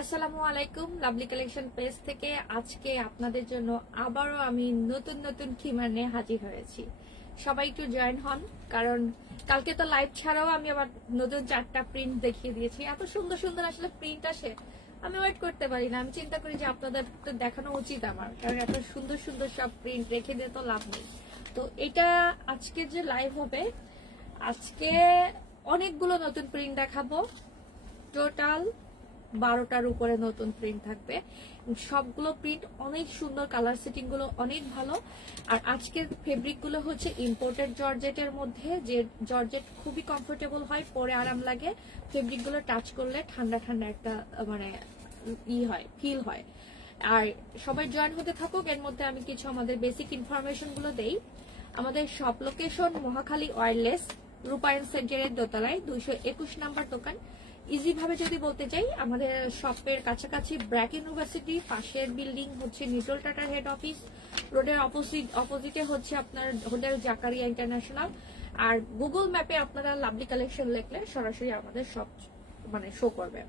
আসসালামু আলাইকুম, lovely collection page থেকে আজকে আপনাদের জন্য আবারও আমি নতুন নতুন থিমার নিয়ে হাজির হয়েছি। সবাই একটু জয়েন হন, কারণ কালকে তো লাইভ ছাড়াও আমি আবার নতুন 4টা প্রিন্ট দেখিয়ে দিয়েছি। এত সুন্দর সুন্দর আসলে প্রিন্ট আসে, আমি ওয়েট করতে পারি না। আমি চিন্তা করি যে আপনাদের দেখানো উচিত আমার, কারণ এত সুন্দর সুন্দর সব প্রিন্ট রেখে দিয়ে তো লাভ নেই। তো এটা আজকে যে লাইভ হবে, আজকে অনেকগুলো নতুন প্রিন্ট দেখাবো। টোটাল 12টার উপরে নতুন প্রিন্ট থাকবে। সবগুলো প্রিন্ট অনেক সুন্দর, কালার সেটিং গুলো অনেক ভালো। আর আজকের ফেব্রিক গুলো হচ্ছে ইম্পোর্টেড জর্জেটের মধ্যে, যে জর্জেট খুবই কমফোর্টেবল হয়, পরে আরাম লাগে। ফেব্রিক গুলো টাচ করলে ঠান্ডা ঠান্ডা একটা মানে ফিল হয়। আর সবাই জয়েন হতে থাকুক। এর মধ্যে আমি কিছু আমাদের বেসিক ইনফরমেশন গুলো দেই। আমাদের শপ লোকেশন মহাখালী ওয়্যারলেস, রূপায়ণ সেন্টারের দোতলায় 221 নাম্বার দোকান। ইজি ভাবে যদি বলতে চাই, আমাদের শপের কাছাকাছি ব্র্যাক ইউনিভার্সিটি, পাশের বিল্ডিং হচ্ছে নিটল টাটার হেড অফিস, রোডের অপোজিটে হচ্ছে আপনার হোটেল জাকারিয়া ইন্টারন্যাশনাল। আর গুগল ম্যাপে আপনারা লাভলি কালেকশন লিখলে সরাসরি আমাদের শপ মানে শো করবে।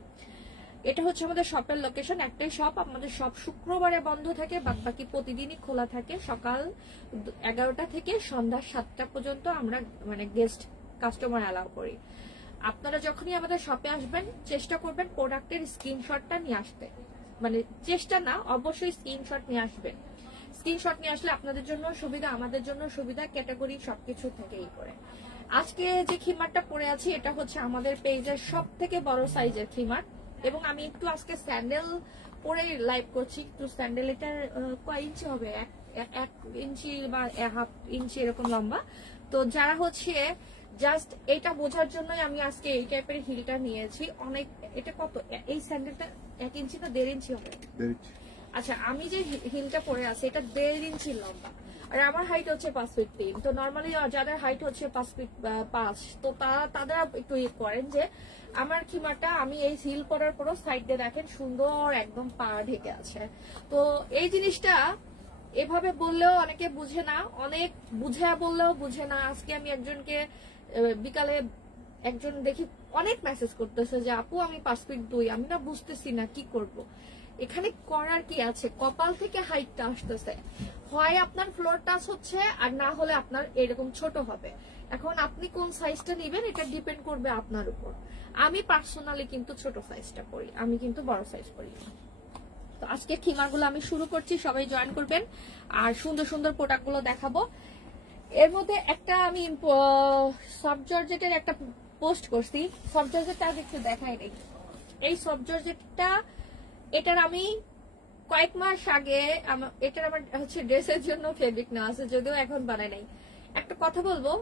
এটা হচ্ছে আমাদের শপের লোকেশন। একটাই শপ, আমাদের শপ শুক্রবারে বন্ধ থাকে, বাদবাকি প্রতিদিনই খোলা থাকে। সকাল 11টা থেকে সন্ধ্যা 7টা পর্যন্ত আমরা মানে গেস্ট কাস্টমার অ্যালাউ করি। আপনারা যখনই আমাদের শপে আসবেন, চেষ্টা করবেন প্রোডাক্টের স্ক্রিনশটটা নিয়ে আসতে। মানে চেষ্টা না, অবশ্যই স্ক্রিনশট নিয়ে আসবেন। স্ক্রিনশট নিয়ে আসলে আপনাদের জন্য সুবিধা, আমাদের জন্য সুবিধা, ক্যাটাগরি সবকিছু থেকেই করে। আজকে যে খিমারটা পরে আছি, এটা হচ্ছে আমাদের পেজের সব থেকে বড় সাইজের খিমার। এবং আমি একটু আজকে স্যান্ডেল পরে লাইভ করছি। একটু স্যান্ডেল এটার কয় ইঞ্চি হবে, 1 ইঞ্চি বা 1/2 ইঞ্চি এরকম লম্বা। তো যারা হচ্ছে জাস্ট এটা বোঝার জন্যই আমি আজকে এই টাইপের হিলটা নিয়েছি। অনেক, এটা কত, এই স্যান্ডেলটা 1 ইঞ্চি না 1.5 ইঞ্চি হবে? আচ্ছা, আমি যে হিলটা পরে আছি এটা 1.5 ইঞ্চি লম্বা। আর আমার হাইট হচ্ছে 5 ফিট 3। তো নর্মালি যাদের হাইট হচ্ছে 5 ফিট 5, তো তারা একটু করেন যে আমার খিমারটা, আমি এই হিল পরার পরও সাইড দিয়ে দেখেন সুন্দর একদম পা ঢেকে আছে। তো এই জিনিসটা এভাবে বললেও অনেকে বুঝে না, অনেক বুঝে বললেও বুঝে না। আজকে আমি একজনকে বিকালে একজন দেখি অনেক মেসেজ করতেছে যে আপু আমি 5 ফিট 2, আমি না বুঝতেছি না কি করব। এখানে করার কি আছে, কপাল থেকে হাইটটা আসতেছে, হয় আপনার ফ্লোর টাচ হচ্ছে, আর না হলে আপনার এরকম ছোট হবে। এখন আপনি কোন সাইজটা নেবেন এটা ডিপেন্ড করবে আপনার উপর। আমি পার্সোনালি কিন্তু ছোট সাইজটা পরি, আমি কিন্তু বড় সাইজ পরি না। তো আজকে খিমার গুলো আমি শুরু করছি, সবাই জয়েন করবেন। আর সুন্দর সুন্দর প্রোডাক্ট গুলো দেখাবো। এর মধ্যে একটা আমি সফট জর্জেটের একটা পোস্ট করছি। সফট জর্জেটটা একটু দেখাই নেই। এই সফট জর্জেটটা, এটার আমি কয়েক মাস আগে এটার আমার হচ্ছে ড্রেসের জন্য ফেব্রিক নেওয়া আছে, যদিও এখন বানাই নাই। একটা কথা বলবো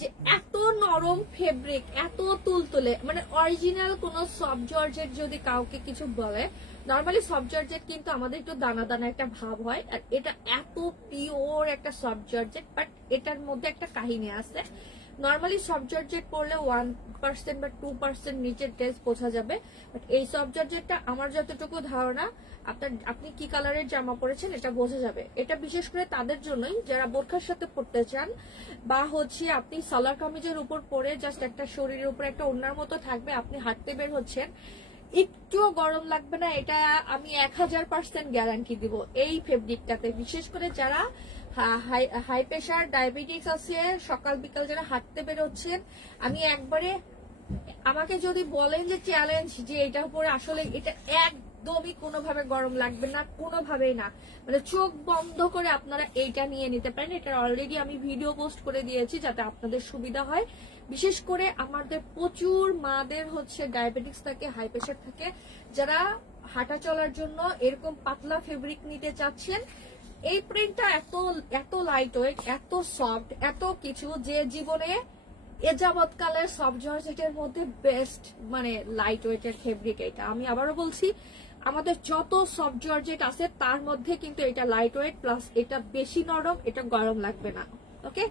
যে এত নরম ফেব্রিক, এত তুলতুলে, মানে অরিজিনাল কোন সফট জর্জেট যদি কাউকে কিছু বলে, নর্মালি সফট জর্জেট কিন্তু আমাদের একটু দানা দানা একটা ভাব হয়, আর এটা এত পিওর একটা সফট জর্জেট। বাট এটার মধ্যে একটা কাহিনী আছে। নর্মালি সফট জর্জেট পরলে 1% বা 2% নিচের ড্রেস বোঝা যাবে, বাট এই সফট জর্জেটটা আমার যতটুকু ধারণা, আপনি কি কালারের জামা পরেছেন এটা বোঝা যাবে। এটা বিশেষ করে তাদের জন্যই যারা বোরখার সাথে পরতে চান, বা হচ্ছে আপনি সালোয়ার কামিজের উপর পরে জাস্ট একটা শরীরের উপর একটা ওড়নার মতো থাকবে, আপনি হাঁটতে বের হচ্ছেন, একটুও গরম লাগবে না। এটা আমি 1000% গ্যারান্টি দিব এই ফেব্রিকটাতে। বিশেষ করে যারা হাই প্রেশার, ডায়াবেটিস আছে, সকাল বিকাল যারা হাঁটতে বেরোচ্ছেন, আমি একবারে, আমাকে যদি বলেন যে চ্যালেঞ্জ যে এটার উপরে আসলে এটা একদমই কোনোভাবে গরম লাগবে না, কোনোভাবেই না। মানে চোখ বন্ধ করে আপনারা এইটা নিয়ে নিতে পারেন। এটা অলরেডি আমি ভিডিও পোস্ট করে দিয়েছি যাতে আপনাদের সুবিধা হয়। বিশেষ করে আমাদের প্রচুর মাদের হচ্ছে ডায়াবেটিস থাকে, হাই প্রেশার থাকে, যারা হাঁটা চলার জন্য এরকম পাতলা ফেব্রিক নিতে চাচ্ছেন। এই প্রিন্টটা এত লাইট ওয়েট, এত সফট, এত কিছু, যে জীবনে এ যাবৎকালের সফট জর্জেটের মধ্যে বেস্ট মানে লাইট ওয়েটের ফেব্রিক এটা। আমি আবারও বলছি, আমাদের যত সফট জর্জেট আছে তার মধ্যে কিন্তু এটা লাইট ওয়েট, প্লাস এটা বেশি নরম, এটা গরম লাগবে না। ওকে,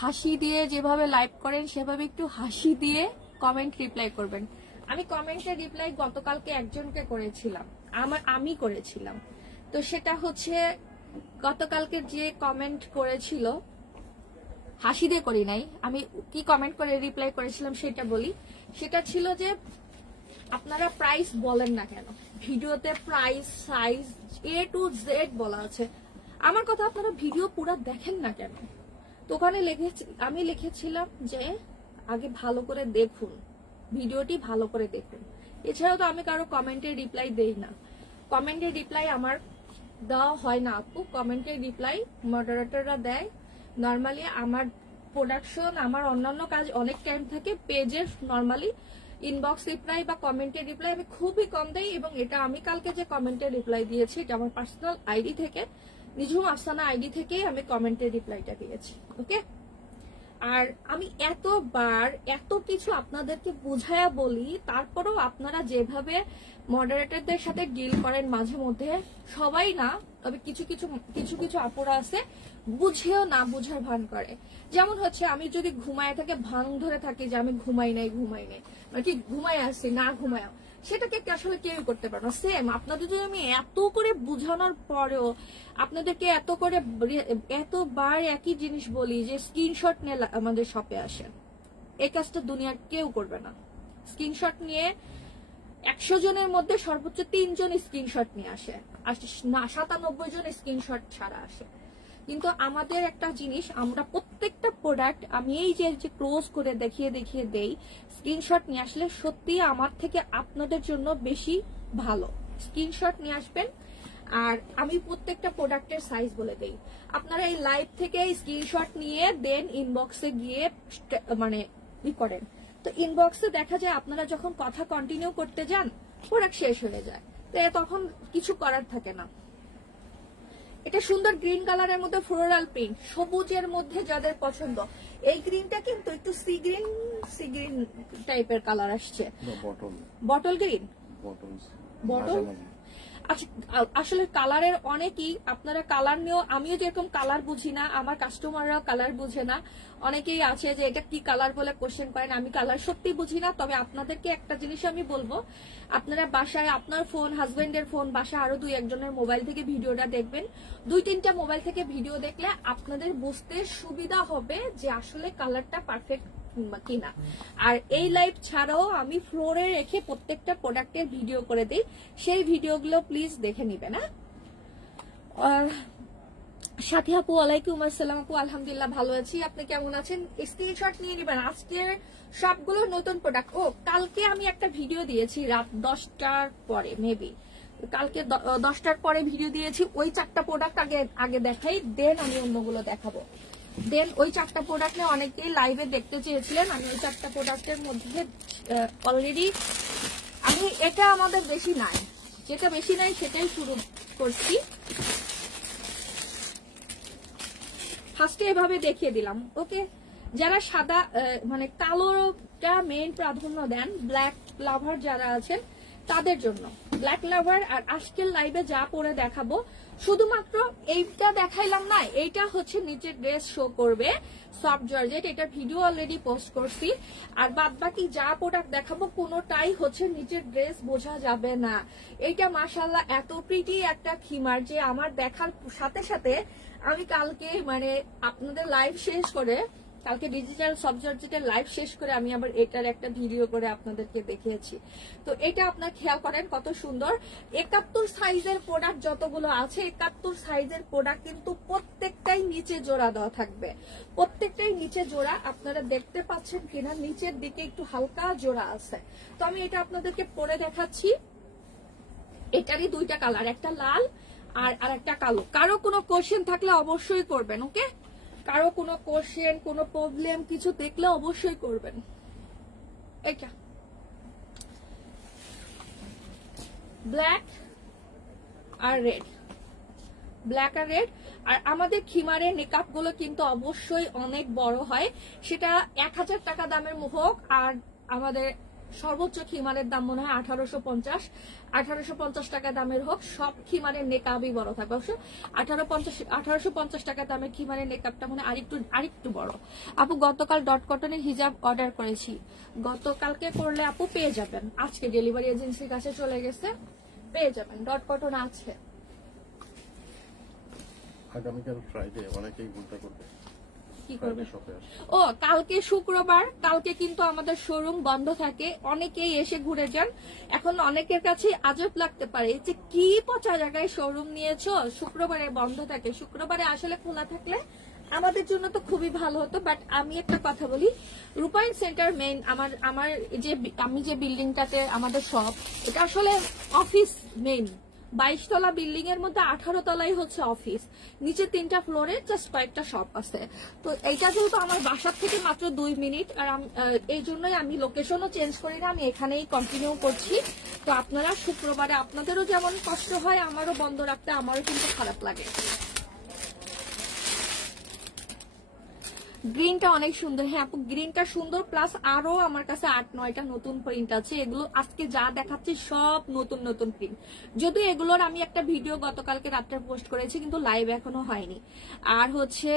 হাসি দিয়ে যেভাবে লাইভ করেন সেভাবে একটু হাসি দিয়ে কমেন্ট রিপ্লাই করবেন। আমি কমেন্টে রিপ্লাই গতকালকে একজনকে করেছিলাম, আমি করেছিলাম। তো সেটা হচ্ছে গতকালকে যে কমেন্ট করেছিল, হাসি দিয়ে করি নাই, আমি কি কমেন্ট করে রিপ্লাই করেছিলাম সেটা বলি। সেটা ছিল যে আপনারা প্রাইস বলেন না কেন, ভিডিওতে price size A to Z বলা আছে, আমার কথা আপনারা ভিডিও পুরো দেখেন না কেন? তো ওখানে আমি লিখেছিলাম যে আগে ভালো করে দেখুন, ভিডিওটি ভালো করে দেখুন। এছাড়াও তো আমি কারো কমেন্টের রিপ্লাই দেই না, কমেন্টের রিপ্লাই আমার দেওয়া হয় না আপু, কমেন্টের রিপ্লাই মডারেটররা দেয়। নর্মালি আমার প্রোডাকশন, আমার অন্যান্য কাজ অনেক টাইম থাকে, পেজের নর্মালি ইনবক্স রিপ্লাই বা কমেন্টের রিপ্লাই আমি খুবই কম দেই। এবং এটা আমি কালকে যে কমেন্টের রিপ্লাই দিয়েছি এটা আমার পার্সোনাল আইডি থেকে, নিজুম আফসানা আইডি থেকে আমি কমেন্টের রিপ্লাইটা দিয়েছি। ওকে, আর আমি এতবার এত কিছু আপনাদেরকে বুঝায়া বলি, তারপরেও আপনারা যেভাবে মডারেটরদের সাথে ডিল করেন মাঝে মধ্যে, সবাই না, তবে কিছু কিছু আপুরা আছে বুঝেও না বুঝার ভান করে। যেমন হচ্ছে আমি যদি ঘুমায় থাকে, ভান ধরে থাকি যে আমি ঘুমাই নাই মানে কি ঘুমায় আসছি, না ঘুমায়, সেটাকে আসলে কেউ করতে পারে না। সেম আপনাদের যদি আমি এত করে বুঝানোর পরেও আপনাদেরকে এতবার একই জিনিস বলি যে স্ক্রিনশট নিয়ে আমাদের শপে আসেন, এই কাজটা দুনিয়ার কেউ করবে না। স্ক্রিনশট নিয়ে 100 জনের মধ্যে সর্বোচ্চ 3 জন স্ক্রিনশট নিয়ে আসে, আর 97 জন স্ক্রিনশট ছাড়া আসে। কিন্তু আমাদের একটা জিনিস, আমরা প্রত্যেকটা প্রোডাক্ট আমি এই যে ক্লোজ করে দেখিয়ে দেই, স্ক্রিনশট নিয়ে আসলে সত্যি আমার থেকে আপনাদের জন্য বেশি ভালো। স্ক্রিনশট নিয়ে আসবেন, আর আমি প্রত্যেকটা প্রোডাক্টের সাইজ বলে দেই। আপনারা এই লাইভ থেকে স্ক্রিনশট নিয়ে দেন ইনবক্সে গিয়ে মানে ই করেন, তো ইনবক্সে দেখা যায় আপনারা যখন কথা কন্টিনিউ করতে যান প্রোডাক্ট শেষ হয়ে যায়, তো তখন কিছু করার থাকে না। এটা সুন্দর গ্রিন কালারের মধ্যে ফ্লোরাল প্রিন্ট, সবুজের মধ্যে যাদের পছন্দ। এই গ্রিনটা কিন্তু একটু সি গ্রিন টাইপের কালার আসছে, বটল গ্রিন, বটল। আচ্ছা, আসলে কালারের অনেকেই আপনারা কালার নিয়েও, আমিও যেরকম কালার বুঝি না, আমার কাস্টমাররাও কালার বুঝে না। অনেকেই আছে যে এটা কি কালার বলে কোশ্চেন করেন, আমি কালার সত্যি বুঝি না। তবে আপনাদেরকে একটা জিনিস আমি বলবো, আপনারা বাসায় আপনার ফোন, হাজবেন্ডের ফোন, বাসায় আরো 2-1 জনের মোবাইল থেকে ভিডিওটা দেখবেন। 2-3টা মোবাইল থেকে ভিডিও দেখলে আপনাদের বুঝতে সুবিধা হবে যে আসলে কালারটা পারফেক্ট কিনা। আর এই লাইভ ছাড়াও আমি ফ্লোরে রেখে প্রত্যেকটা প্রোডাক্টের ভিডিও করে দিই, সেই ভিডিওগুলো প্লিজ দেখে নিবেন। আর সাথী আপু, ওয়ালাইকুম আসসালাম আপু, আলহামদুলিল্লাহ ভালো আছি, আপনি কেমন আছেন? স্ক্রিনশট নিয়ে নিবেন, আজকের সবগুলো নতুন প্রোডাক্ট। ও কালকে আমি একটা ভিডিও দিয়েছি রাত 10টার পরে, মেবি কালকে 10টার পরে ভিডিও দিয়েছি। ওই 4টা প্রোডাক্ট আগে দেখাই, দেন আমি অন্যগুলো দেখাবো। দেন ওই 4টা প্রোডাক্ট নিয়ে অনেকেই লাইভে দেখতে চেয়েছিলেন, আমি ওই 4টা প্রোডাক্টের মধ্যে অলরেডি আমি এটা আমাদের বেশি নাই, যেটা বেশি নাই সেটাই শুরু করছি। ফার্স্টে এভাবে দেখিয়ে দিলাম। ওকে, যারা সাদা মানে কালোটা মেইন প্রাধান্য দেন, ব্ল্যাক লাভার যারা আছেন তাদের জন্য ব্ল্যাক লাভার। আর আজকের লাইভে যা পরে দেখাবো, শুধুমাত্র এইটা দেখাইলাম না, এইটা হচ্ছে নিচের ড্রেস শো করবে সফট জর্জেট, এটার ভিডিও অলরেডি পোস্ট করছি। আর বাদ বাকি যা প্রোডাক্ট দেখাবো কোনোটাই হচ্ছে নিচের ড্রেস বোঝা যাবে না। এইটা মাশাআল্লাহ এত প্রিটি একটা খিমার যে আমার দেখার সাথে সাথে আমি কালকে মানে আপনাদের লাইভ শেষ করে, কালকে ডিজিটাল সফট জর্জেটের লাইভ শেষ করে আমি আবার এটার একটা ভিডিও করে আপনাদেরকে দেখিয়েছি। তো এটা আপনার খেয়াল করেন কত সুন্দর। 71 সাইজের প্রোডাক্ট যতগুলো আছে, 71 সাইজের প্রোডাক্ট কিন্তু প্রত্যেকটাই নিচে জোড়া দেওয়া থাকবে, প্রত্যেকটাই নিচে জোড়া। আপনারা দেখতে পাচ্ছেন কিনা, নিচের দিকে একটু হালকা জোড়া আছে। তো আমি এটা আপনাদেরকে পরে দেখাচ্ছি। এটারই 2টা কালার, একটা লাল আর একটা কালো। কারো কোনো কোশ্চেন থাকলে অবশ্যই করবেন। ওকে, কারো কোনো কোশ্চেন, কোনো প্রবলেম কিছু দেখলে অবশ্যই করবেন। এটা ব্ল্যাক আর রেড, ব্ল্যাক আর রেড। আর আমাদের খিমারের মেকআপ গুলো কিন্তু অবশ্যই অনেক বড় হয়, সেটা 1000 টাকা দামের হোক, আর আমাদের সর্বোচ্চ খিমারের দাম মনে হয় 1850 টাকা দামের হোক, সব খিমারের নেকাবই বড় থাকবে। অবশ্য 1850 টাকা দামের খিমারের নেকাবটা মানে আরেকটু বড়। আপু গতকাল ডট কটনের হিজাব অর্ডার করেছি, গতকালকে করলে আপু পেয়ে যাবেন, আজকে ডেলিভারি এজেন্সির কাছে চলে গেছে, পেয়ে যাবেন। ডট কটন আছে। আগামীকাল ফ্রাইডে, অনেকেই ভুলটা করবে। কি কি করবে? ও কালকে শুক্রবার, কালকে কিন্তু আমাদের শোরুম বন্ধ থাকে, অনেকেই এসে ঘুরে যান। এখন অনেকের কাছে আজব লাগতে পারে যে কি পচা জায়গায় শোরুম নিয়েছো, শুক্রবারে বন্ধ থাকে। শুক্রবারে আসলে খোলা থাকলে আমাদের জন্য তো খুবই ভালো হতো। বাট আমি একটা কথা বলি, রূপায়ণ সেন্টার মেইন আমার যে আমি যে বিল্ডিংটাতে আমাদের শপ, এটা আসলে অফিস মেইন। 22 তলা বিল্ডিং এর মধ্যে 18 তলাই হচ্ছে অফিস, নিচে 3টা ফ্লোরে জাস্ট কয়েকটা শপ আছে। তো এইটা যেহেতু আমার বাসার থেকে মাত্র 2 মিনিট, আর এই জন্যই আমি লোকেশনও চেঞ্জ করি না, আমি এখানেই কন্টিনিউ করছি। তো আপনারা শুক্রবারে আপনাদেরও যেমন কষ্ট হয়, আমারও বন্ধ রাখতে আমারও কিন্তু খারাপ লাগে। গ্রিনটা অনেক সুন্দর। হ্যাঁ আপু, গ্রিনটা সুন্দর, প্লাস আরো আমার কাছে 8-9টা নতুন প্রিন্ট আছে। এগুলো আজকে যা দেখাচ্ছি সব নতুন নতুন প্রিন্ট। যদিও এগুলোর আমি একটা ভিডিও গতকালকে রাত্রে পোস্ট করেছি, কিন্তু লাইভ এখনো হয়নি। আর হচ্ছে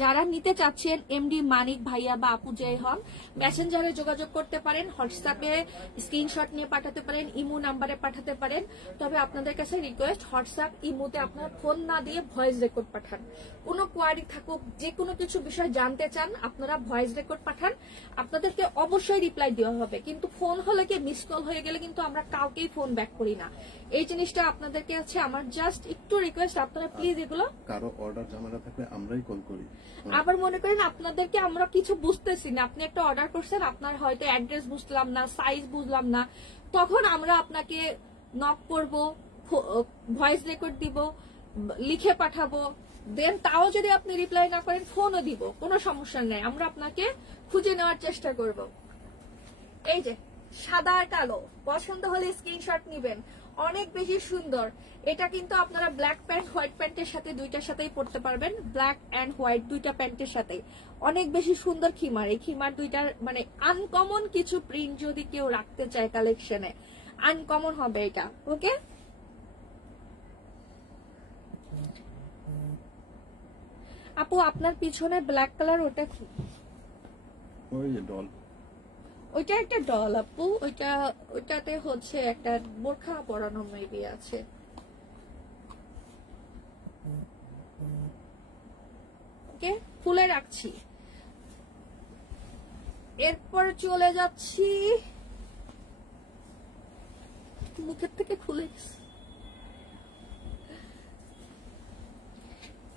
যারা নিতে চাচ্ছেন, এমডি মানিক ভাইয়া বা আপু যে হন, মেসেঞ্জারে যোগাযোগ করতে পারেন, হোয়াটসঅ্যাপে স্ক্রিনশট নিয়ে পাঠাতে পারেন, ইমো নাম্বারে পাঠাতে পারেন। তবে আপনাদের কাছে রিকোয়েস্ট, হোয়াটসঅ্যাপ ইমোতে আপনারা ফোন না দিয়ে ভয়েস রেকর্ড পাঠান। কোনো কোয়ারি থাকুক, যে কোনো কিছু বিষয় জানতে চান, আপনারা ভয়েস রেকর্ড পাঠান, আপনাদেরকে অবশ্যই রিপ্লাই দেওয়া হবে। কিন্তু ফোন হলে কি মিস কল হয়ে গেলে কিন্তু আমরা কাউকেই ফোন ব্যাক করি না। এই জিনিসটা আপনাদেরকে আছে আমার জাস্ট একটু রিকোয়েস্ট, আপনারা প্লিজ এগুলো, কারো অর্ডার ঝামেলা থাকলে আমরাই কল করি। আবার মনে করেন আপনাদেরকে আমরা কিছু বুঝতেছি না, আপনি একটা অর্ডার করছেন, আপনার হয়তো অ্যাড্রেস বুঝলাম না, সাইজ বুঝলাম না, তখন আমরা আপনাকে নক করব, ভয়েস রেকর্ড দিব, লিখে পাঠাবো। দেন তাও যদি আপনি রিপ্লাই না করেন, ফোনও দিব, কোনো সমস্যা নেই, আমরা আপনাকে খুঁজে নেওয়ার চেষ্টা করব। এই যে সাদা আর কালো, পছন্দ হলে স্ক্রিনশট নিবেন, অনেক বেশি সুন্দর। এটা কিন্তু আপনারা ব্ল্যাক প্যান্ট হোয়াইট প্যান্টের সাথে দুইটার সাথেই পরতে পারবেন, ব্ল্যাক এন্ড হোয়াইট দুইটা প্যান্টের সাথে। অনেক বেশি সুন্দর খিমার, এই খিমার দুইটার মানে আনকমন কিছু প্রিন্ট যদি কেউ রাখতে চায় কালেকশনে, আনকমন হবে এটা। ওকে, আপু আপনার পিছনে ব্ল্যাক কালার, ওটা কি? ওই ডল, ওইটা একটা ডল আপু, ওইটাতে হচ্ছে একটা বোরখা পরানো মেবি আছে। ওকে, খুলে রাখছি। এরপর চলে যাচ্ছি, মুখের থেকে খুলে গেছে।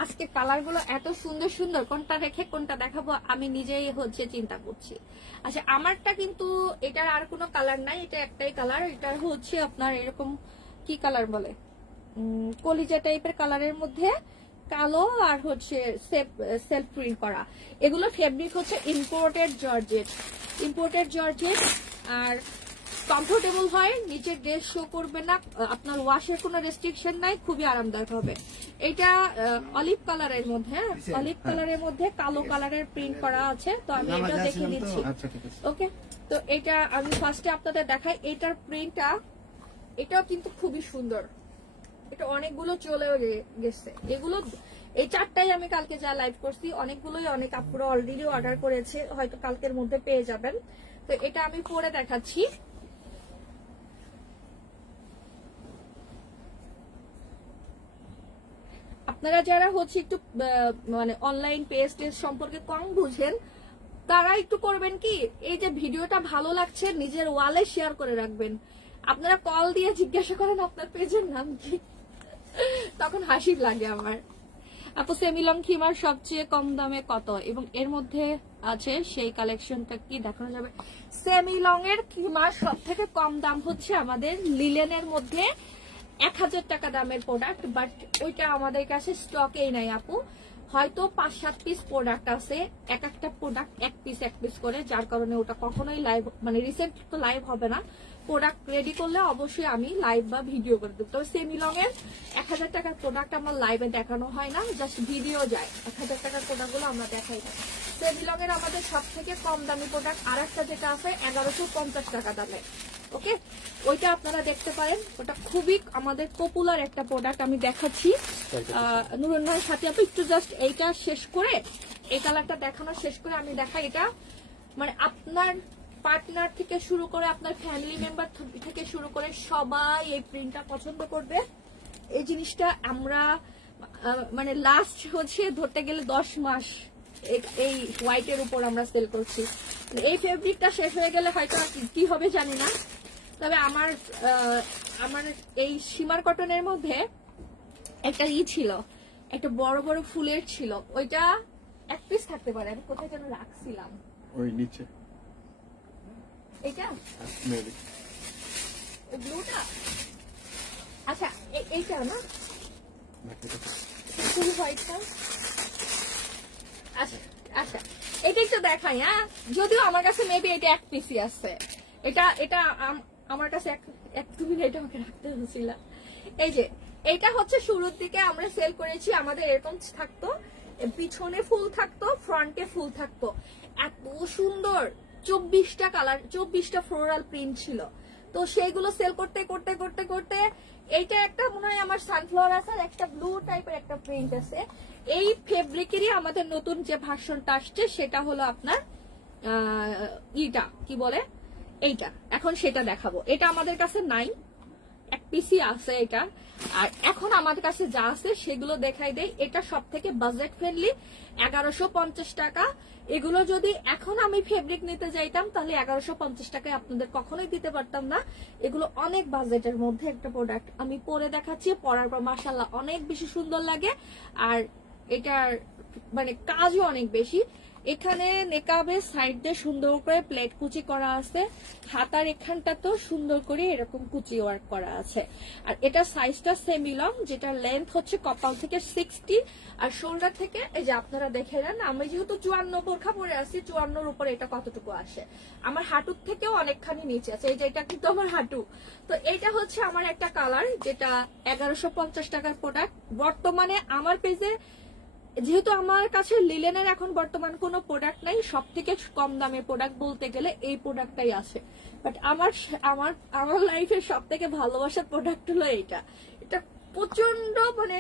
আজকে কালার গুলো এত সুন্দর সুন্দর, কোনটা রেখে কোনটা দেখাবো আমি নিজেই হচ্ছে চিন্তা করছি। আচ্ছা, আমারটা কিন্তু এটার আর কোনো কালার নাই, এটা একটাই কালার। এটা হচ্ছে আপনার এরকম কি কালার বলে, কলিজা টাইপের কালারের মধ্যে কালো আর হচ্ছে সেলফ প্রিন্ট করা। এগুলো ফেব্রিক হচ্ছে ইম্পোর্টেড জর্জেট, আর কমফোর্টেবল হয়, নিচে ড্রেস শো করবে না, আপনার ওয়াশের কোনো রেস্ট্রিকশন নাই, খুবই আরামদায়ক হবে। এটা অলিভ কালারের মধ্যে, অলিভ কালারের মধ্যে কালো কালারের প্রিন্ট করা আছে। তো আমি এটা দেখিয়ে দিচ্ছি। ওকে, তো এটা আমি ফার্স্টে আপনাদের দেখাই। এটার প্রিন্টটা, এটাও কিন্তু খুবই সুন্দর। এটা অনেকগুলো চলেও গেছে, এগুলো এই 4টাই আমি কালকে যা লাইভ করছি, অনেকগুলোই অনেক আপুরা অলরেডি অর্ডার করেছে, হয়তো কালকের মধ্যে পেয়ে যাবেন। তো এটা আমি পরে দেখাচ্ছি। আপনারা যারা হচ্ছে একটু মানে অনলাইন পেজ সম্পর্কে কম বুঝেন, তারা একটু করবেন কি, এই যে ভিডিওটা ভালো লাগছে নিজের ওয়ালে শেয়ার করে রাখবেন। আপনারা কল দিয়ে জিজ্ঞাসা করেন আপনার পেজের নাম কি, তখন হাসি লাগে আমার। আপু সেমিলং খিমার সবচেয়ে কম দামে কত, এবং এর মধ্যে আছে সেই কালেকশনটা কি দেখানো যাবে? সেমিলং এর খিমার সব থেকে কম দাম হচ্ছে আমাদের লিলেনের মধ্যে 1000 টাকা দামের প্রোডাক্ট, বাট ওইটা আমাদের কাছে স্টকেই নাই আপু। হয়তো 5-7 পিস প্রোডাক্ট আছে, এক একটা প্রোডাক্ট এক পিস করে, যার কারণে ওটা কখনোই লাইভ মানে রিসেন্ট তো লাইভ হবে না। প্রোডাক্ট রেডি করলে অবশ্যই আমি লাইভ বা ভিডিও করে দেবো। তবে সেমিলং এর 1000 টাকার প্রোডাক্ট আমার লাইভে দেখানো হয় না, জাস্ট ভিডিও যায়। 1000 টাকার প্রোডাক্ট গুলো আমরা দেখাই না। সেমিলং এর আমাদের সব থেকে কম দামি প্রোডাক্ট আর একটা যেটা আছে 1150 টাকা দামে। ওকে, ওইটা আপনারা দেখতে পারেন, ওটা খুবই আমাদের পপুলার একটা প্রোডাক্ট। আমি দেখাচ্ছি নুরুন্নয়ের সাথে। আপনি একটু জাস্ট এইটা শেষ করে, এই কালারটা দেখানো শেষ করে আমি দেখাই। এটা মানে আপনার পার্টনার থেকে শুরু করে আপনার ফ্যামিলি মেম্বার থেকে শুরু করে সবাই এই প্রিন্টটা পছন্দ করবে। এই জিনিসটা আমরা মানে লাস্ট হচ্ছে ধরতে গেলে 10 মাস এই হোয়াইটের উপর আমরা সেল করছি। এই ফেব্রিকটা শেষ হয়ে গেলে হয়তো কি হবে জানি না, তবে আমার এই শিমার কটনের মধ্যে একটা ছিল, একটা বড় বড় ফুলের ছিল, ওইটা এক পিস থাকতে পারে, আমি কোথায় যেন রাখছিলাম, ওই নিচে এইটা ব্লুটা, আচ্ছা এইটা না ফুল হোয়াইটটা, আচ্ছা আচ্ছা এটা একটু দেখাই। হ্যাঁ, যদিও আমার কাছে মেবি এটা এক পিসি আছে, এটা আমার কাছে একটু এটা আমাকে রাখতে হয়েছিল। এই যে এটা হচ্ছে শুরুর দিকে আমরা সেল করেছি, আমাদের এরকম থাকতো, পিছনে ফুল থাকতো, ফ্রন্টে ফুল থাকতো, এত সুন্দর 24টা কালার, 24টা ফ্লোরাল প্রিন্ট ছিল। তো সেইগুলো সেল করতে করতে করতে করতে এইটা একটা মনে হয় আমার সানফ্লাওয়ার আছে, একটা ব্লু টাইপের একটা প্রিন্ট আছে। এই ফেব্রিকেরই আমাদের নতুন যে ভার্সনটা আসছে সেটা হলো আপনার ইটা কি বলে এইটা, এখন সেটা দেখাবো। এটা আমাদের কাছে নাই, এক পিসি আছে এটা। আর এখন আমাদের কাছে যা আছে সেগুলো দেখাই দেই। এটা সব থেকে বাজেট ফ্রেন্ডলি, 1150 টাকা। এগুলো যদি এখন আমি ফেব্রিক নিতে যাইতাম তাহলে 1150 টাকায় আপনাদের কখনোই দিতে পারতাম না। এগুলো অনেক বাজেটের মধ্যে একটা প্রোডাক্ট, আমি পরে দেখাচ্ছি, পরার পর মাশাআল্লাহ অনেক বেশি সুন্দর লাগে। আর এটার মানে কাজও অনেক বেশি। এখানে নেকাবের সাইড দিয়ে সুন্দর করে প্লেট কুচি করা আছে, হাতার এখানটা তো সুন্দর করে এরকম কুচি ওয়ার্ক করা আছে। আর এটা সাইজটা সেমি লং, যেটা লেন্থ হচ্ছে কপাল থেকে 60 আর শোল্ডার থেকে এই যে আপনারা দেখে নেন, আমি যেহেতু 54 বোরখা পরে আছি, 54-র উপরে এটা কতটুকু আসে, আমার হাঁটুর থেকেও অনেকখানি নিচে আছে, এই যে এটা কিন্তু আমার হাঁটু। তো এটা হচ্ছে আমার একটা কালার, যেটা 1150 টাকার প্রোডাক্ট। বর্তমানে আমার পেজে যেহেতু আমার কাছে লিলেনের এখন বর্তমান কোনো প্রোডাক্ট নাই, সব থেকে কম দামের প্রোডাক্ট বলতে গেলে এই প্রোডাক্টটাই আছে। বাট আমার লাইফের সব থেকে ভালোবাসার প্রোডাক্ট হলো এটা। এটা প্রচন্ড মানে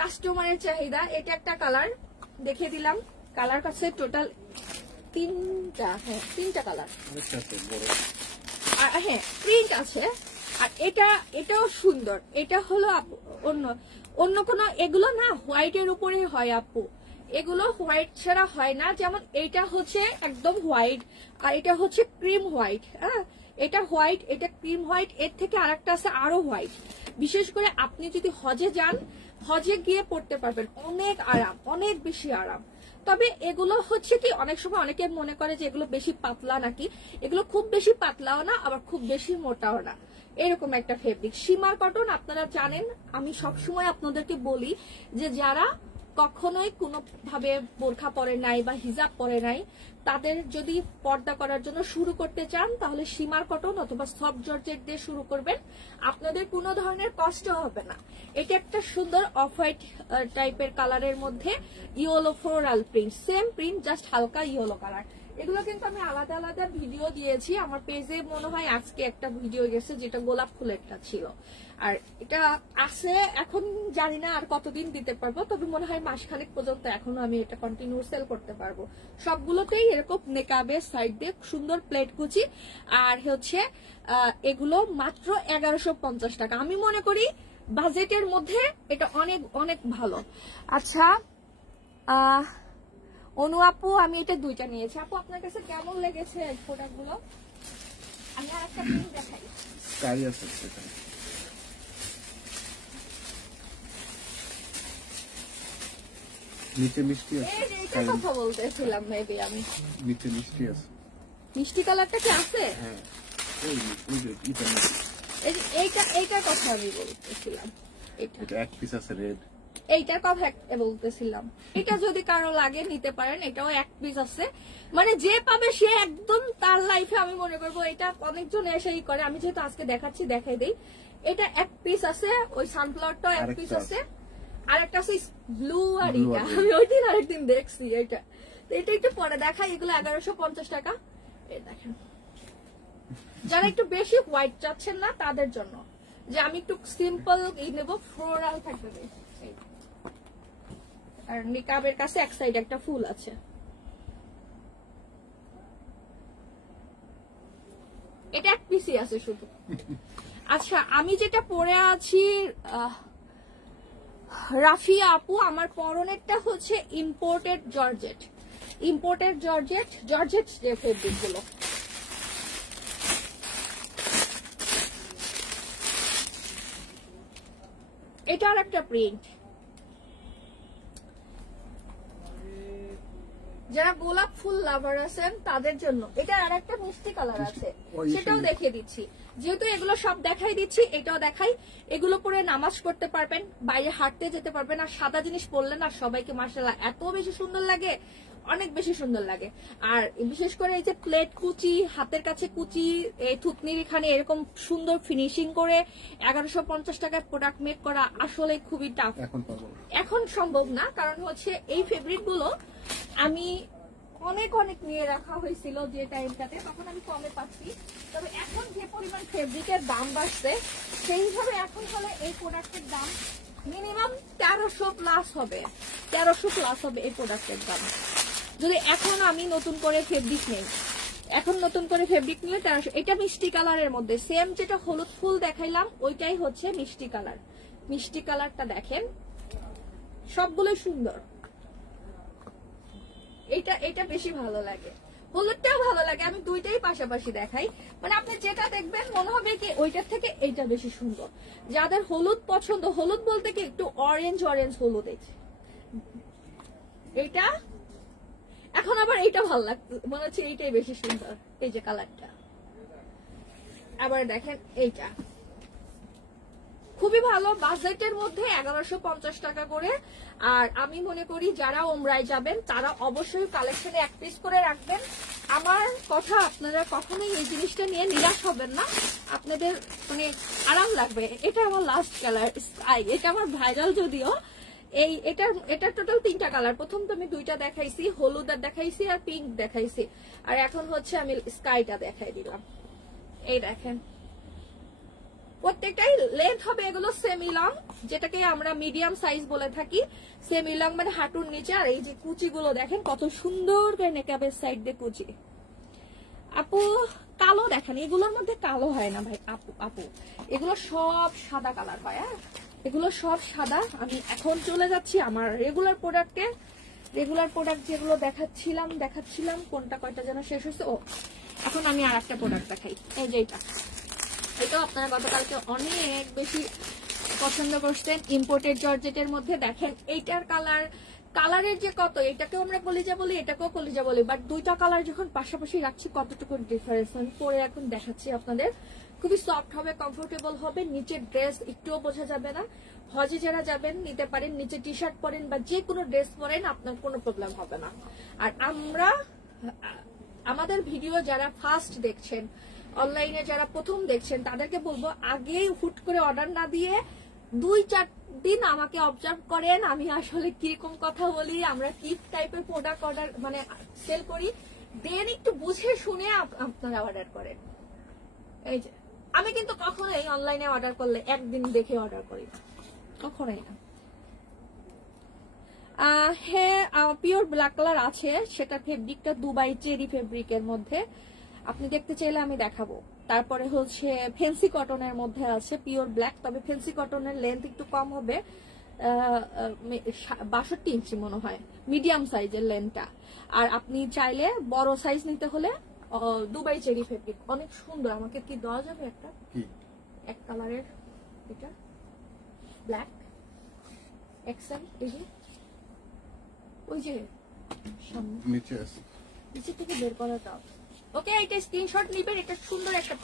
কাস্টমারের চাহিদা। এটা একটা কালার দেখিয়ে দিলাম, কালার কাছে টোটাল তিনটা কালার, আর হ্যাঁ প্রিন্ট আছে। আর এটাও সুন্দর, এটা হলো অন্য কোনো, এগুলো না হোয়াইটের উপরে হয় আপু, এগুলো হোয়াইট ছাড়া হয় না। যেমন এটা হচ্ছে একদম হোয়াইট, আর এটা হচ্ছে ক্রিম হোয়াইট। হ্যাঁ, এটা হোয়াইট, এটা ক্রিম হোয়াইট, এর থেকে আরেকটা আছে আরো হোয়াইট। বিশেষ করে আপনি যদি হজে যান, হজে গিয়ে পড়তে পারবেন, অনেক আরাম, অনেক বেশি আরাম। তবে এগুলো হচ্ছে কি অনেক সময় অনেকে মনে করে যে এগুলো বেশি পাতলা নাকি, এগুলো খুব বেশি পাতলাও না আবার খুব বেশি মোটাও না, এরকম একটা ফেব্রিক। শিমার কটন আপনারা জানেন, আমি সবসময় আপনাদেরকে বলি যে যারা কখনোই কোনো ভাবে বোরখা পরে নাই বা হিজাব পরে নাই, তাদের যদি পর্দা করার জন্য শুরু করতে চান তাহলে শিমার কটন অথবা সফট জর্জেট দিয়ে শুরু করবেন, আপনাদের কোনো ধরনের কষ্ট হবে না। এটা একটা সুন্দর অফ হোয়াইট টাইপের কালারের মধ্যে yellow floral print, same print just হালকা ইয়েলো কালার। এগুলো কিন্তু আমি আলাদা আলাদা ভিডিও দিয়েছি আমার পেজে, মনে হয় আজকে একটা ভিডিও গেছে যেটা গোলাপ ফুলেরটা ছিল। আর এটা আছে, এখন জানি না আর কতদিন দিতে পারবো, তবে মনে হয় মাসখানেক পর্যন্ত এখনো আমি এটা কন্টিনিউ সেল করতে পারবো। সবগুলোতেই এরকম নেকাবের সাইড দিয়ে সুন্দর প্লেট কুচি, আর হচ্ছে এগুলো মাত্র 1150 টাকা। আমি মনে করি বাজেটের মধ্যে এটা অনেক অনেক ভালো। আচ্ছা অনু আপু, আমি এটা দুইটা নিয়েছি। আপু আপনার কাছে কেমন লেগেছে এই প্রোডাক্টগুলো? আমি আর একটা প্রিন্ট দেখাই, স্কাই আছে সেটা, নিচে মিষ্টি আছে, এইটা কথা বলতেছিলাম, মেবি আমি নিচে মিষ্টি আছে, মিষ্টি কালারটা কি আছে? হ্যাঁ ওই যে এইটার কথা আমি বলতেছিলাম, এটা এক পিস আছে রেড, এইটার কথা বলতেছিলাম। এটা যদি কারো লাগে নিতে পারেন, এটাও এক পিস আছে। মানে যে পাবে সে একদম তার লাইফে আমি মনে করবো এটা অনেকজন এসেই করে। আমি যেহেতু আজকে দেখাচ্ছি দেখাই দেই, এটা এক পিস আছে, ওই সানফ্লাওয়ারটাও এক পিস আছে, আর একটা আছে ব্লু আর এটা আমি ওই দিন আরেকদিন দেখছি। এটা একটু পরে দেখাই। এগুলো 1150 টাকা। এই দেখেন, যারা একটু বেশি হোয়াইট চাচ্ছেন না তাদের জন্য, যে আমি একটু সিম্পল নেবো, ফ্লোরাল থাকবে। আর নিকাবের কাছে এক সাইড একটা ফুল আছে। এটা এক পিসি আছে শুধু। আচ্ছা, আমি যেটা পরে আছি রাফিয়া আপু, আমার পরনেরটা হচ্ছে ইম্পোর্টেড জর্জেট। ইম্পোর্টেড জর্জেট যে ফেব্রিক গুলো, এটা আর একটা প্রিন্ট। যারা গোলাপ ফুল লাভার আছেন তাদের জন্য এটা আর একটা মিষ্টি কালার আছে, সেটাও দেখিয়ে দিচ্ছি। যেহেতু এগুলো সব দেখাই দিচ্ছি, এটাও দেখাই। এগুলো পরে নামাজ পড়তে পারবেন, বাইরে হাঁটতে যেতে পারবেন, আর সাদা জিনিস পরলে না সবাইকে মাশাআল্লাহ এত বেশি সুন্দর লাগে, অনেক বেশি সুন্দর লাগে। আর বিশেষ করে এই যে প্লেট কুচি, হাতের কাছে কুচি, এই থুতনির এখানে এরকম সুন্দর ফিনিশিং করে 1150 টাকার প্রোডাক্ট মেক করা আসলে খুবই টাফ। এখন সম্ভব না, কারণ হচ্ছে এই ফেব্রিক গুলো আমি অনেক নিয়ে রাখা হয়েছিল যে টাইমটাতে, তখন আমি কমে পাচ্ছি। তবে এখন যে পরিমাণ ফেব্রিকের দাম বাড়ছে, সেই হিসাবে এখন হলে এই প্রোডাক্টের দাম মিনিমাম 1300 প্লাস হবে। 1300 প্লাস হবে এই প্রোডাক্টের দাম, যদি এখন আমি নতুন করে ফেব্রিক নেই। এখন নতুন করে ফেব্রিক নিলে 1300। এটা মিষ্টি কালারের মধ্যে, সেম যেটা হলুদ ফুল দেখাইলাম ওইটাই হচ্ছে মিষ্টি কালার। মিষ্টি কালারটা দেখেন, সবগুলোই সুন্দর। এটা বেশি ভালো লাগে, হলুদটাও ভালো লাগে। আমি দুইটাই পাশাপাশি দেখাই, মানে আপনি যেটা দেখবেন মনে হবে কি ওইটার থেকে এইটা বেশি সুন্দর। যাদের হলুদ পছন্দ, হলুদ বলতে কি একটু অরেঞ্জ হলুদ, এইটা এখন আবার এইটা ভালো লাগছে, মনে হচ্ছে এইটাই বেশি সুন্দর। এই যে কালারটা, আবার দেখেন এইটা খুবই ভালো, বাজেটের মধ্যে 1150 টাকা করে। আর আমি মনে করি যারা ওমরায় যাবেন তারা অবশ্যই কালেকশনে এক পিস করে রাখবেন। আমার কথা, আপনারা কখনোই এই জিনিসটা নিয়ে নিরাশ হবেন না, আপনাদের মানে আরাম লাগবে। এটা আমার লাস্ট কালার স্কাই, এটা আমার ভাইরাল যদিও। এটা টোটাল 3টা কালার, প্রথম তো আমি 2টা দেখাইছি, হলুদ আর দেখাইছি আর পিঙ্ক দেখাইছি, আর এখন হচ্ছে আমি স্কাইটা দেখাই দিলাম। এই দেখেন, প্রত্যেকটাই লেন্থ হবে এগুলো সেমি লং, যেটাকে আমরা মিডিয়াম সাইজ বলে থাকি। সেমি লং মানে হাঁটুর নিচে। আর এই যে কুচিগুলো দেখেন কত সুন্দর করে নেকাবের সাইড দিয়ে কুচি। আপু কালো দেখেন, এগুলোর মধ্যে কালো হয় না ভাই আপু, এগুলো সব সাদা কালার হয়। এগুলো সব সাদা। আমি এখন চলে যাচ্ছি আমার রেগুলার প্রোডাক্টে। রেগুলার প্রোডাক্ট যেগুলো দেখাচ্ছিলাম কোনটা কয়টা যেন শেষ হয়েছে। ও এখন আমি আর একটা প্রোডাক্ট দেখাই, এই যে এটাও আপনারা গতকালকে অনেক বেশি পছন্দ করছেন। ইম্পোর্টেড জর্জেটের মধ্যে দেখেন এইটার কালারের যে কত, এটাকেও আমরা কলিজা বলি, এটাকেও কলিজা বলি, বাট দুইটা কালার যখন পাশাপাশি রাখছি কতটুকু ডিফারেন্স আমি পরে এখন দেখাচ্ছি আপনাদের। খুবই সফট হবে, কমফোর্টেবল হবে, নিচের ড্রেস একটুও বোঝা যাবে না। হজে যারা যাবেন নিতে পারেন, নিচে টি শার্ট পরেন বা যে কোনো ড্রেস পরেন, আপনার কোনো প্রবলেম হবে না। আর আমাদের ভিডিও যারা ফার্স্ট দেখছেন, অনলাইনে যারা প্রথম দেখছেন, তাদেরকে বলবো আগেই হুট করে অর্ডার না দিয়ে 2-4 দিন আমাকে অবজার্ভ করেন, আমি আসলে কিরকম কথা বলি, আমরা কি টাইপের প্রোডাক্ট অর্ডার মানে সেল করি, দেন একটু বুঝে শুনে আপনারা অর্ডার করেন। এই যে আমি কিন্তু কখনোই অনলাইনে অর্ডার করলে একদিন দেখে অর্ডার করি না, কখনোই না। হ্যাঁ, পিওর ব্ল্যাক কালার আছে, সেটা ফেব্রিকটা দুবাই চেরি ফেব্রিকের মধ্যে, আপনি দেখতে চাইলে আমি দেখাবো। তারপরে হচ্ছে ফেন্সি কটনের মধ্যে আছে পিওর ব্ল্যাক, তবে ফেন্সি কটনের লেন্থ একটু কম হবে, 62 ইঞ্চি মনে হয় মিডিয়াম সাইজের লেন্থটা। আর আপনি চাইলে বড় সাইজ নিতে হলে দুবাই চেরি ফেব্রিক, অনেক সুন্দর। আমাকে কি দেওয়া যাবে একটা এক কালারের, এটা ব্ল্যাক এক্সেল, এই যে ওই যে নিচে থেকে বের করাটা। ওকে, এটা স্ক্রিনশট নেবেন, এটা সুন্দর একটা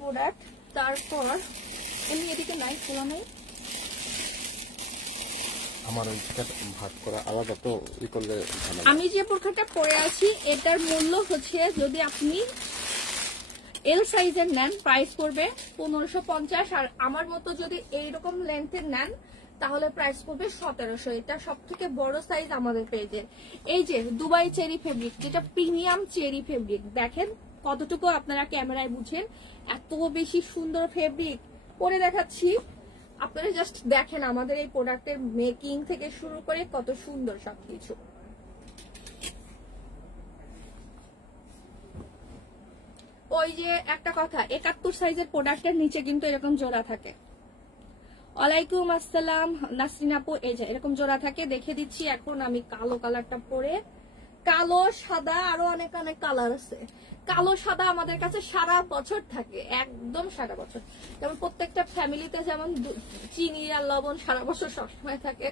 প্রোডাক্ট। তারপর এমনি এদিকে নাই, খোলা নাই, আমার ভাগ করা আলাদা তো, ই করলে আমি যে বোরখাটা পরে আছি এটার মূল্য হচ্ছে, যদি আপনি এল সাইজের নেন প্রাইস পড়বে 1550, আর আমার মতো যদি এইরকম লেন্থের নেন তাহলে প্রাইস পড়বে 1700। এটা সব থেকে বড় সাইজ আমাদের পেজে। এই যে দুবাই চেরি ফেব্রিক, যেটা প্রিমিয়াম চেরি ফেব্রিক, দেখেন কতটুকু আপনারা ক্যামেরায় বুঝেন, এত বেশি সুন্দর ফেব্রিক। পরে দেখাচ্ছি, আপনারা জাস্ট দেখেন আমাদের এই প্রোডাক্টের মেকিং থেকে শুরু করে কত সুন্দর সবকিছু। ওই যে একটা কথা, 71 সাইজের প্রোডাক্টের নিচে কিন্তু এরকম জোড়া থাকে, ওয়ালাইকুম আসসালাম নাসরিন আপু। এই যে এরকম জোড়া থাকে, দেখে দিচ্ছি। এখন আমি কালো কালারটা পরে, কালো সাদা আরো অনেক অনেক কালার আছে। কালো সাদা আমাদের কাছে সারা বছর থাকে, একদম সারা বছর। যেমন প্রত্যেকটা ফ্যামিলিতে যেমন চিনি আর লবণ সারা বছর সবসময় থাকে,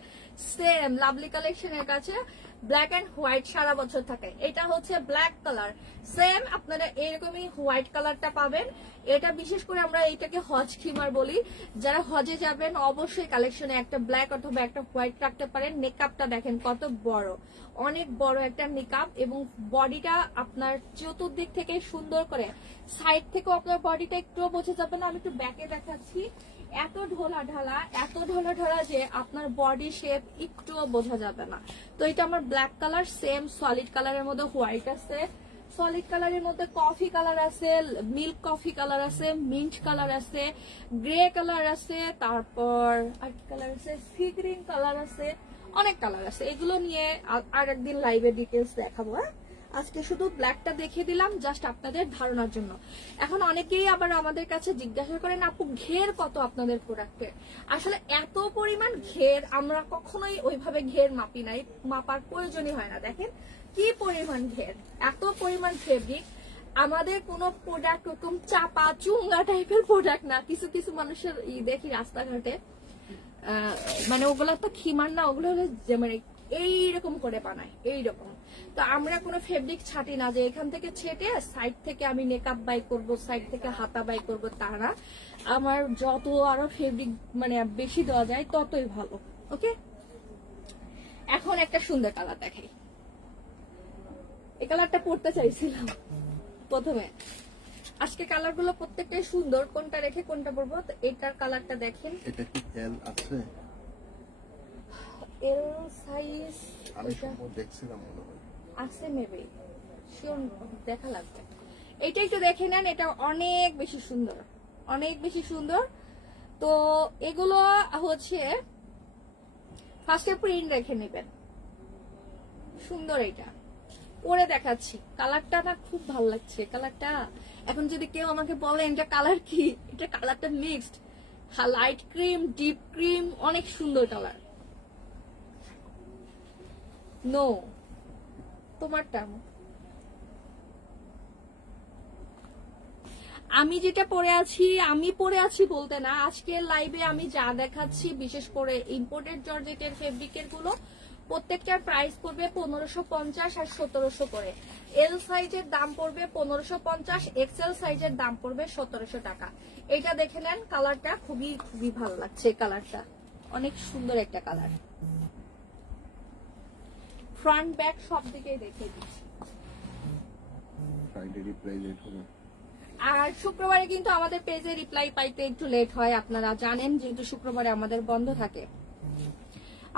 সেম লাভলি কালেকশনের কাছে ব্ল্যাক এন্ড হোয়াইট সারা বছর থাকে। এটা হচ্ছে ব্ল্যাক কালার, সেম আপনারা এরকমই হোয়াইট কালারটা পাবেন। এটা বিশেষ করে আমরা এটাকে হজ খিমার বলি। যারা হজে যাবেন অবশ্যই কালেকশনে একটা ব্ল্যাক অথবা একটা হোয়াইট রাখতে পারেন। নেকআপটা দেখেন কত বড়, অনেক বড় একটা নেকআপ, এবং বডিটা আপনার চতুর্দিক থেকে সুন্দর করে, সাইড থেকেও আপনার বডিটা একটুও বোঝা যাবে না। আমি একটু ব্যাকে দেখাচ্ছি, এত ঢোলা ঢালা, এত ঢোলা ঢালা যে আপনার বডি শেপ একটুও বোঝা যাবে না। তো এটা আমার ব্ল্যাক কালার, সেম সলিড কালারের মধ্যে হোয়াইট আছে, সলিড কালারের মধ্যে কফি কালার আছে, মিল্ক কফি কালার আছে, মিন্ট কালার আছে, গ্রে কালার আছে, তারপর আর কি কালার আছে, সি গ্রিন কালার আছে, অনেক কালার আছে। এগুলো নিয়ে আর একদিন লাইভে ডিটেলস দেখাবো। হ্যাঁ, আজকে শুধু ব্ল্যাকটা দেখিয়ে দিলাম জাস্ট আপনাদের ধারণার জন্য। এখন অনেকেই আবার আমাদের কাছে জিজ্ঞাসা করেন আপু ঘের কত আপনাদের প্রোডাক্টে। আসলে এত পরিমাণ ঘের আমরা কখনোই ওইভাবে ঘের মাপি নাই, মাপার প্রয়োজনই হয় না। দেখেন কি পরিমাণ ঘের, এত পরিমাণ ফেব্রিক। আমাদের কোনো প্রোডাক্ট ওরকম চাপা চুঙ্গা টাইপের প্রোডাক্ট না। কিছু কিছু মানুষের দেখি রাস্তাঘাটে, মানে ওগুলো তো খিমার না, ওগুলো হলো যে মানে এইরকম করে বানায়, এইরকম। তো আমরা কোনো ফেব্রিক ছাটি না যে এখান থেকে ছেটে সাইড থেকে আমি মেকআপ বাই করব, সাইড থেকে হাতা বাই করব, তা না। আমার যত আরো ফেব্রিক মানে বেশি দেওয়া যায় ততই ভালো। ওকে, এখন একটা সুন্দর কালার দেখাই। এই কালারটা পরতে চাইছিলাম প্রথমে। আজকে কালার গুলো প্রত্যেকটাই সুন্দর, কোনটা রেখে কোনটা পরবো। তো এটার কালারটা দেখেন, এটা কি এল আছে? এল সাইজ আমি সম্ভব দেখছিলাম মনে হয় আছে, মেবি শিওর দেখা লাগবে। এটা একটু দেখে নেন, এটা অনেক বেশি সুন্দর, অনেক বেশি সুন্দর। তো এগুলো হচ্ছে ফার্স্টে প্রিন্ট রেখে নেবেন, সুন্দর। এটা পরে দেখাচ্ছি, কালারটা না খুব ভালো লাগছে কালারটা। এখন যদি কেউ আমাকে বলেন এটা কালার কি, এটা কালারটা mixed, light cream, deep cream, অনেক সুন্দর কালার। নো, তোমারটা আমি যেটা পরে আছি, আমি পরে আছি বলতে না, আজকে লাইভে আমি যা দেখাচ্ছি বিশেষ করে ইম্পোর্টেড জর্জেটের ফেব্রিকের গুলো প্রত্যেকটার প্রাইস পড়বে 1550 আর 1700 করে। এল সাইজের দাম পড়বে 1550, এক্সেল সাইজের দাম পড়বে 1700 টাকা। এটা দেখে নেন, কালারটা খুবই খুবই ভালো লাগছে, কালারটা অনেক সুন্দর একটা কালার। ফ্রন্ট ব্যাক সব দিকেই দেখিয়ে দিচ্ছি। ফ্রাইডে রিপ্লাই লেট হবে। আর শুক্রবারে কিন্তু আমাদের পেজে রিপ্লাই পাইতে একটু লেট হয়, আপনারা জানেন, যেহেতু শুক্রবারে আমাদের বন্ধ থাকে।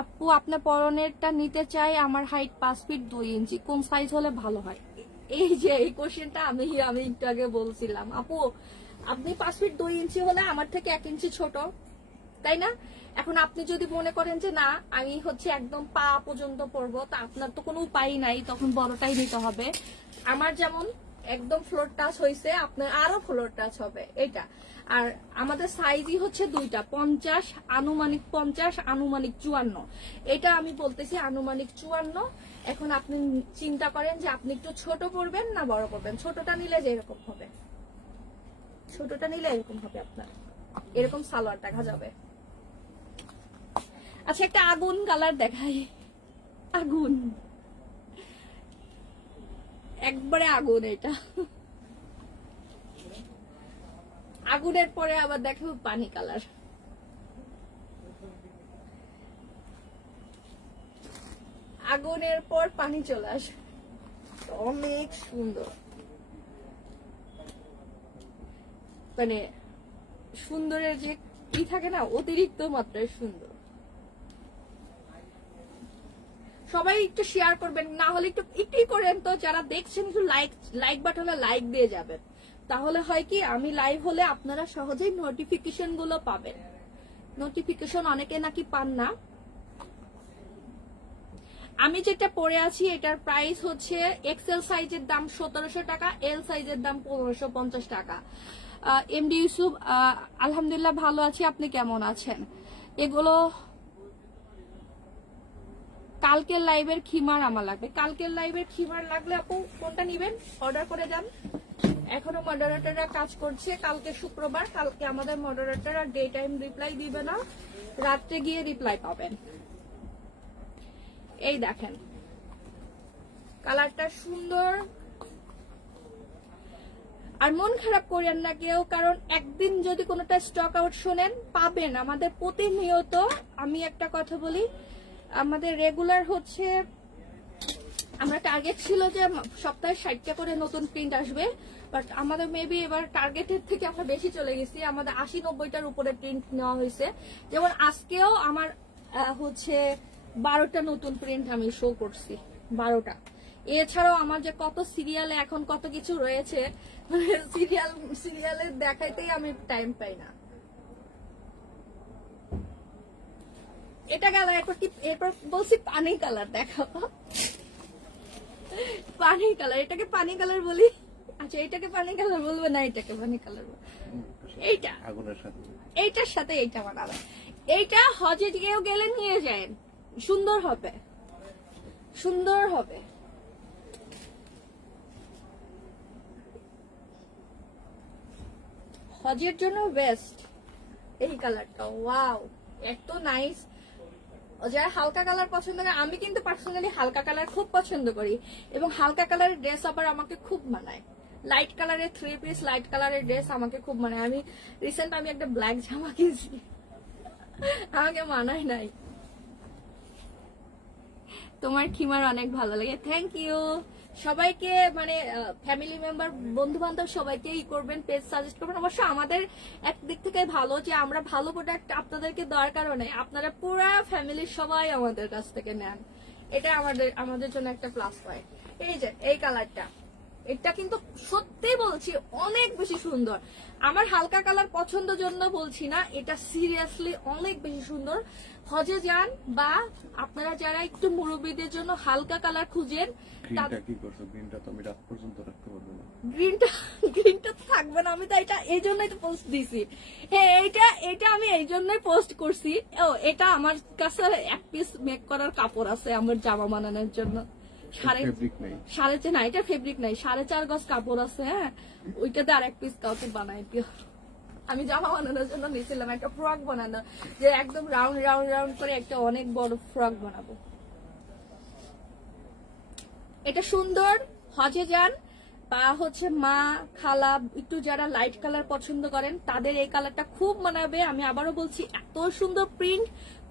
আপু আপনার পরনেরটা নিতে চাই, আমার হাইট 5 ফিট 2 ইঞ্চি, কোন সাইজ হলে ভালো হয়? এই যে এই কোশ্চেনটা আমি একটু আগে বলছিলাম। আপু আপনি 5 ফিট 2 ইঞ্চি হলে আমার থেকে 1 ইঞ্চি ছোট, তাই না? এখন আপনি যদি মনে করেন যে না আমি হচ্ছে একদম পা পর্যন্ত পরবো, তা আপনার তো কোনো উপায় নাই, তখন বড়টাই নিতে হবে। আমার যেমন একদম ফ্লোর টাচ হয়েছে, আপনার আরো ফ্লোর টাচ হবে এটা। আর আমাদের সাইজই হচ্ছে দুইটা, 50 আনুমানিক 50 আনুমানিক 54। এটা আমি বলতেছি আনুমানিক 54। এখন আপনি চিন্তা করেন যে আপনি একটু ছোট পরবেন না বড় পরবেন। ছোটটা নিলে যে এরকম হবে, ছোটটা নিলে এরকম হবে, আপনার এরকম সালোয়ার দেখা যাবে। আচ্ছা একটা আগুন কালার দেখাই, আগুন, একবারে আগুন। এটা আগুনের পরে আবার দেখো পানি কালার। আগুনের পর পানি চলে আসে, অনেক সুন্দর, মানে সুন্দরের যে কি থাকে না, অতিরিক্ত মাত্রায় সুন্দর। সবাই একটু শেয়ার করবেন, না হলে একটু করেন তো, যারা দেখছেন একটু লাইক বাটনে লাইক দিয়ে যাবেন। তাহলে হয় কি, আমি লাইভ হলে আপনারা সহজেই নোটিফিকেশন গুলো পাবেন। নোটিফিকেশন অনেকে নাকি পান না। আমি যেটা পরে আছি এটার প্রাইস হচ্ছে এক্সেল সাইজের দাম 1700 টাকা, এল সাইজের দাম 1550 টাকা। এমডি ইউসুফ আলহামদুলিল্লাহ ভালো আছি, আপনি কেমন আছেন? এগুলো কালকের লাইভের খিমার আমার লাগবে। কালকের লাইভের খিমার লাগলে আপু কোনটা নিবেন অর্ডার করে যান। এখনো মডারেটররা কাজ করছে। কালকে শুক্রবার, কালকে আমাদের মডারেটররা ডে টাইম রিপ্লাই দিবে না, রাত্রে গিয়ে রিপ্লাই পাবেন। এই দেখেন কালারটা সুন্দর। আর মন খারাপ করেন না কেউ, কারণ একদিন যদি কোনোটা স্টক আউট শোনেন পাবেন। আমাদের প্রতিনিয়ত, আমি একটা কথা বলি, আমাদের রেগুলার হচ্ছে, আমরা টার্গেট ছিল যে সপ্তাহে 60টা করে নতুন প্রিন্ট আসবে, বাট আমাদের মেবি এবার টার্গেটের থেকে আমরা বেশি চলে গেছি। আমাদের 80-90টার উপরে প্রিন্ট নেওয়া হয়েছে। যেমন আজকেও আমার হচ্ছে 12টা নতুন প্রিন্ট আমি শো করছি, 12টা। এছাড়াও আমার যে কত সিরিয়ালে এখন কত কিছু রয়েছে, সিরিয়ালে দেখাইতেই আমি টাইম পাই না। এটা গেল, এরপর বলছি পানি কালার দেখাবো। পানি কালার, এটাকে পানি কালার বলি। আচ্ছা এটাকে পানি কালার বলবো না, এটাকে পানি কালার বলবো। এইটা এইটার সাথে এইটা বানাবে। এইটা হজে কেউ গেলে নিয়ে যায়, সুন্দর হবে, সুন্দর হবে। হজের জন্য বেস্ট এই কালারটা। ওয়াও, এত নাইস। যারা হালকা কালার পছন্দ করে, আমি কিন্তু পার্সোনালি হালকা কালার খুব পছন্দ করি, এবং হালকা কালারের ড্রেস আবার আমাকে খুব মানায়। লাইট কালারের 3 পিস লাইট কালারের ড্রেস আমাকে খুব মানায়। আমি রিসেন্ট আমি একটা ব্ল্যাক জামা কিনছি, আমাকে মানায় নাই। তোমার খিমার অনেক ভালো লাগে, থ্যাংক ইউ। সবাইকে মানে ফ্যামিলি মেম্বার, বন্ধু বান্ধব সবাইকে ই করবেন, পেজ সাজেস্ট করবেন। অবশ্য আমাদের একদিক থেকে ভালো যে আমরা ভালো প্রোডাক্ট আপনাদেরকে দেওয়ার কারণে আপনারা পুরো ফ্যামিলির সবাই আমাদের কাছ থেকে নেন, এটা আমাদের জন্য একটা প্লাস পয়েন্ট। এই যে এই কালারটা, এটা কিন্তু সত্যি বলছি অনেক বেশি সুন্দর। আমার হালকা কালার পছন্দ জন্য বলছি না, এটা সিরিয়াসলি অনেক বেশি সুন্দর। হজে যান বা আপনারা যারা একটু মুরব্বীদের জন্য হালকা কালার খুঁজেন, গ্রিনটা থাকবে না। আমি তো এটা এই জন্যই তো পোস্ট দিছি। হ্যাঁ, এটা আমি এই জন্যই পোস্ট করছি। ও, এটা আমার কাছে 1 পিস মেক করার কাপড় আছে আমার জামা বানানোর জন্য। 4.5 না, এটা ফেব্রিক নাই, 4.5 গজ কাপড় আছে। হ্যাঁ, ওইটাতে আর 1 পিস কাপড় বানাই দিও। আমি জামা বানানোর জন্য নিয়েছিলাম একটা ফ্রক বানানো, যে একদম রাউন্ড রাউন্ড রাউন্ড করে একটা অনেক বড় ফ্রক বানাবো। এটা সুন্দর। হজে যান বা হচ্ছে মা খালা একটু যারা লাইট কালার পছন্দ করেন তাদের এই কালারটা খুব মানাবে। আমি আবারও বলছি, এত সুন্দর প্রিন্ট,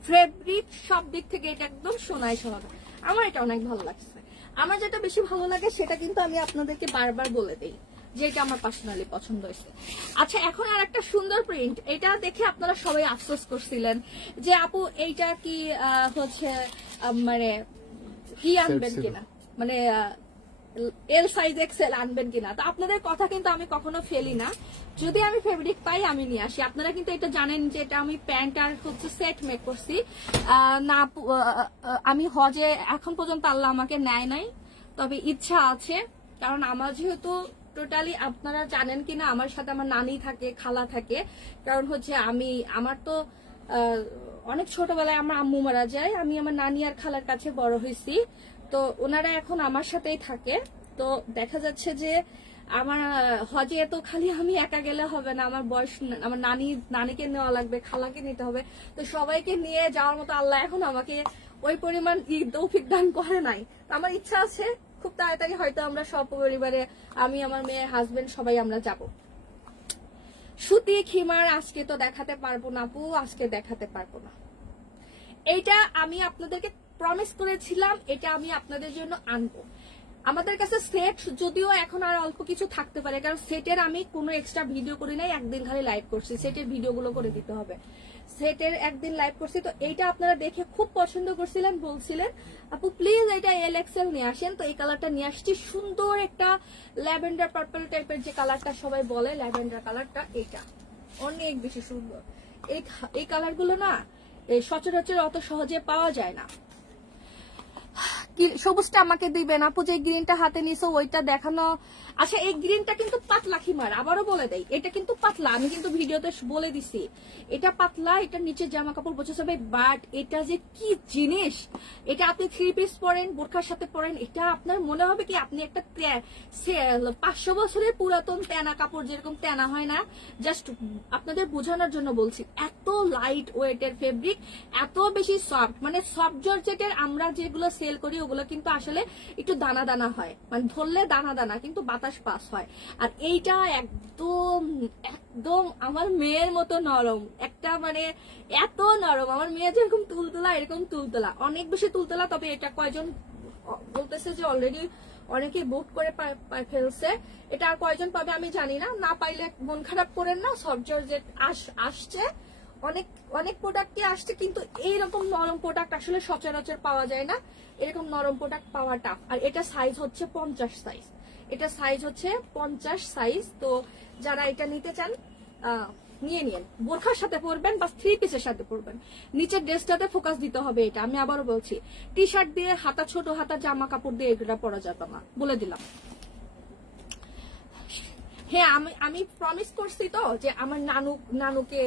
ফেব্রিক, সব দিক থেকে এটা একদম সোনায় সোহাগা। আমার এটা অনেক ভালো লাগছে। আমার যেটা বেশি ভালো লাগে সেটা কিন্তু আমি আপনাদেরকে বারবার বলে দিই, যেটা আমার পার্সোনালি পছন্দ হয়েছে। আচ্ছা, এখন আর একটা সুন্দর প্রিন্ট, এটা দেখে আপনারা সবাই আফসোস করছিলেন যে আপু এইটা কি হচ্ছে মানে কি আনবেন কিনা, মানে এল সাইজ এক্সেল আনবেন কিনা। তো আপনাদের কথা কিন্তু আমি কখনো ফেলি না, যদি আমি ফেব্রিক পাই আমি নিয়ে আসি। আপনারা কিন্তু এটা জানেন যে এটা আমি প্যান্ট আর হচ্ছে সেট মেক করছি না। আমি হজে এখন পর্যন্ত আল্লাহ আমাকে নেয় নাই, তবে ইচ্ছা আছে। কারণ আমার যেহেতু টোটালি, আপনারা জানেন কিনা, আমার সাথে আমার নানি থাকে, খালা থাকে। কারণ হচ্ছে আমার তো অনেক ছোটবেলায় আমার আম্মু মারা যায়, আমি আমার নানি আর খালার কাছে বড় হয়েছি। তো ওনারা এখন আমার সাথেই থাকে। তো দেখা যাচ্ছে যে আমার হজে তো খালি আমি একা গেলে হবে না, আমার বয়স, আমার নানিকে নেওয়া লাগবে, খালাকে নিতে হবে। তো সবাইকে নিয়ে যাওয়ার মতো আল্লাহ এখন আমাকে ওই পরিমাণ তৌফিক দান করে নাই। তো আমার ইচ্ছা আছে খুব তাড়াতাড়ি হয়তো আমরা সব পরিবারে, আমি, আমার মেয়ে, হাজবেন্ড সবাই আমরা যাব। সুতি খিমার আজকে তো দেখাতে পারবো না আপু, আজকে দেখাতে পারবো না। এইটা আমি আপনাদেরকে প্রমিস করেছিলাম, এটা আমি আপনাদের জন্য আনবো। আমাদের কাছে সেট যদিও এখন আর অল্প কিছু থাকতে পারে, কারণ সেটের আমি কোনো এক্সট্রা ভিডিও করি নাই, একদিন খালি লাইভ করছি। সেটের ভিডিওগুলো করে দিতে হবে, সেটের একদিন লাইভ করছি। তো এইটা আপনারা দেখে খুব পছন্দ করছিলেন, বলছিলেন আপু প্লিজ এটা এল এক্সেল নিয়ে আসেন। তো এই কালারটা নিয়ে আসছি, সুন্দর একটা ল্যাভেন্ডার পার্পল টাইপের যে কালারটা সবাই বলে, ল্যাভেন্ডার কালারটা, এটা অনেক বেশি সুন্দর। এই কালারগুলো না সচরাচর অত সহজে পাওয়া যায় না। সবুজটা আমাকে দিবেন আপু, যে গ্রিনটা হাতে নিছো ওইটা দেখানো। আচ্ছা এই গ্রিনটা কিন্তু পাতলা খিমার, আবারও বলে দেই এটা কিন্তু পাতলা, আমি কিন্তু ভিডিওতে বলে দিছি এটা পাতলা, এটা নিচে জামা কাপড় বোঝা যাবে, বাট এটা যে কি জিনিস, এটা আপনি 3 পিস পরেন বোরখার সাথে পরেন, এটা আপনার মনে হবে কি আপনি একটা 500 বছরের পুরাতন তেনা কাপড়, যেরকম তেনা হয় না, জাস্ট আপনাদের বোঝানোর জন্য বলছি। এত লাইট ওয়েটের ফেব্রিক, এত বেশি সফট, মানে সফট জর্জেটের আমরা যেগুলো সেল করি ওগুলো কিন্তু আসলে একটু দানা দানা হয়, মানে ধরলে দানা দানা কিন্তু বাতাস পাস হয়। আর এইটা একদম একদম আমার মেয়ের মতো নরম, একটা মানে এত নরম, আমার মেয়ে যেরকম তুলতলা এরকম তুলতলা, অনেক বেশি তুলতলা। তবে এটা কয়জন বলতেছে যে অলরেডি অনেকে বুক করে ফেলছে, এটা আর কয়জন পাবে আমি জানি না, না পাইলে মন খারাপ করেন না। সফট জর্জেট আসছে, অনেক অনেক প্রোডাক্টই আসছে, কিন্তু এইরকম নরম প্রোডাক্ট আসলে সচরাচর পাওয়া যায় না, এরকম নরম প্রোডাক্ট পাওয়া টাফ। আর এটা সাইজ হচ্ছে 50 সাইজ, এটা সাইজ হচ্ছে 50 সাইজ। তো যারা এটা নিতে চান নিয়ে নিন, বোরখার সাথে পরবেন বা 3 পিসের সাথে পরবেন, নিচের ড্রেসটাতে ফোকাস দিতে হবে। এটা আমি আবারও বলছি, টি শার্ট দিয়ে হাতা, ছোট হাতা জামা কাপড় দিয়ে এটা পরা যাবে না, বলে দিলাম। হ্যাঁ আমি প্রমিস করছি তো যে আমার নানুকে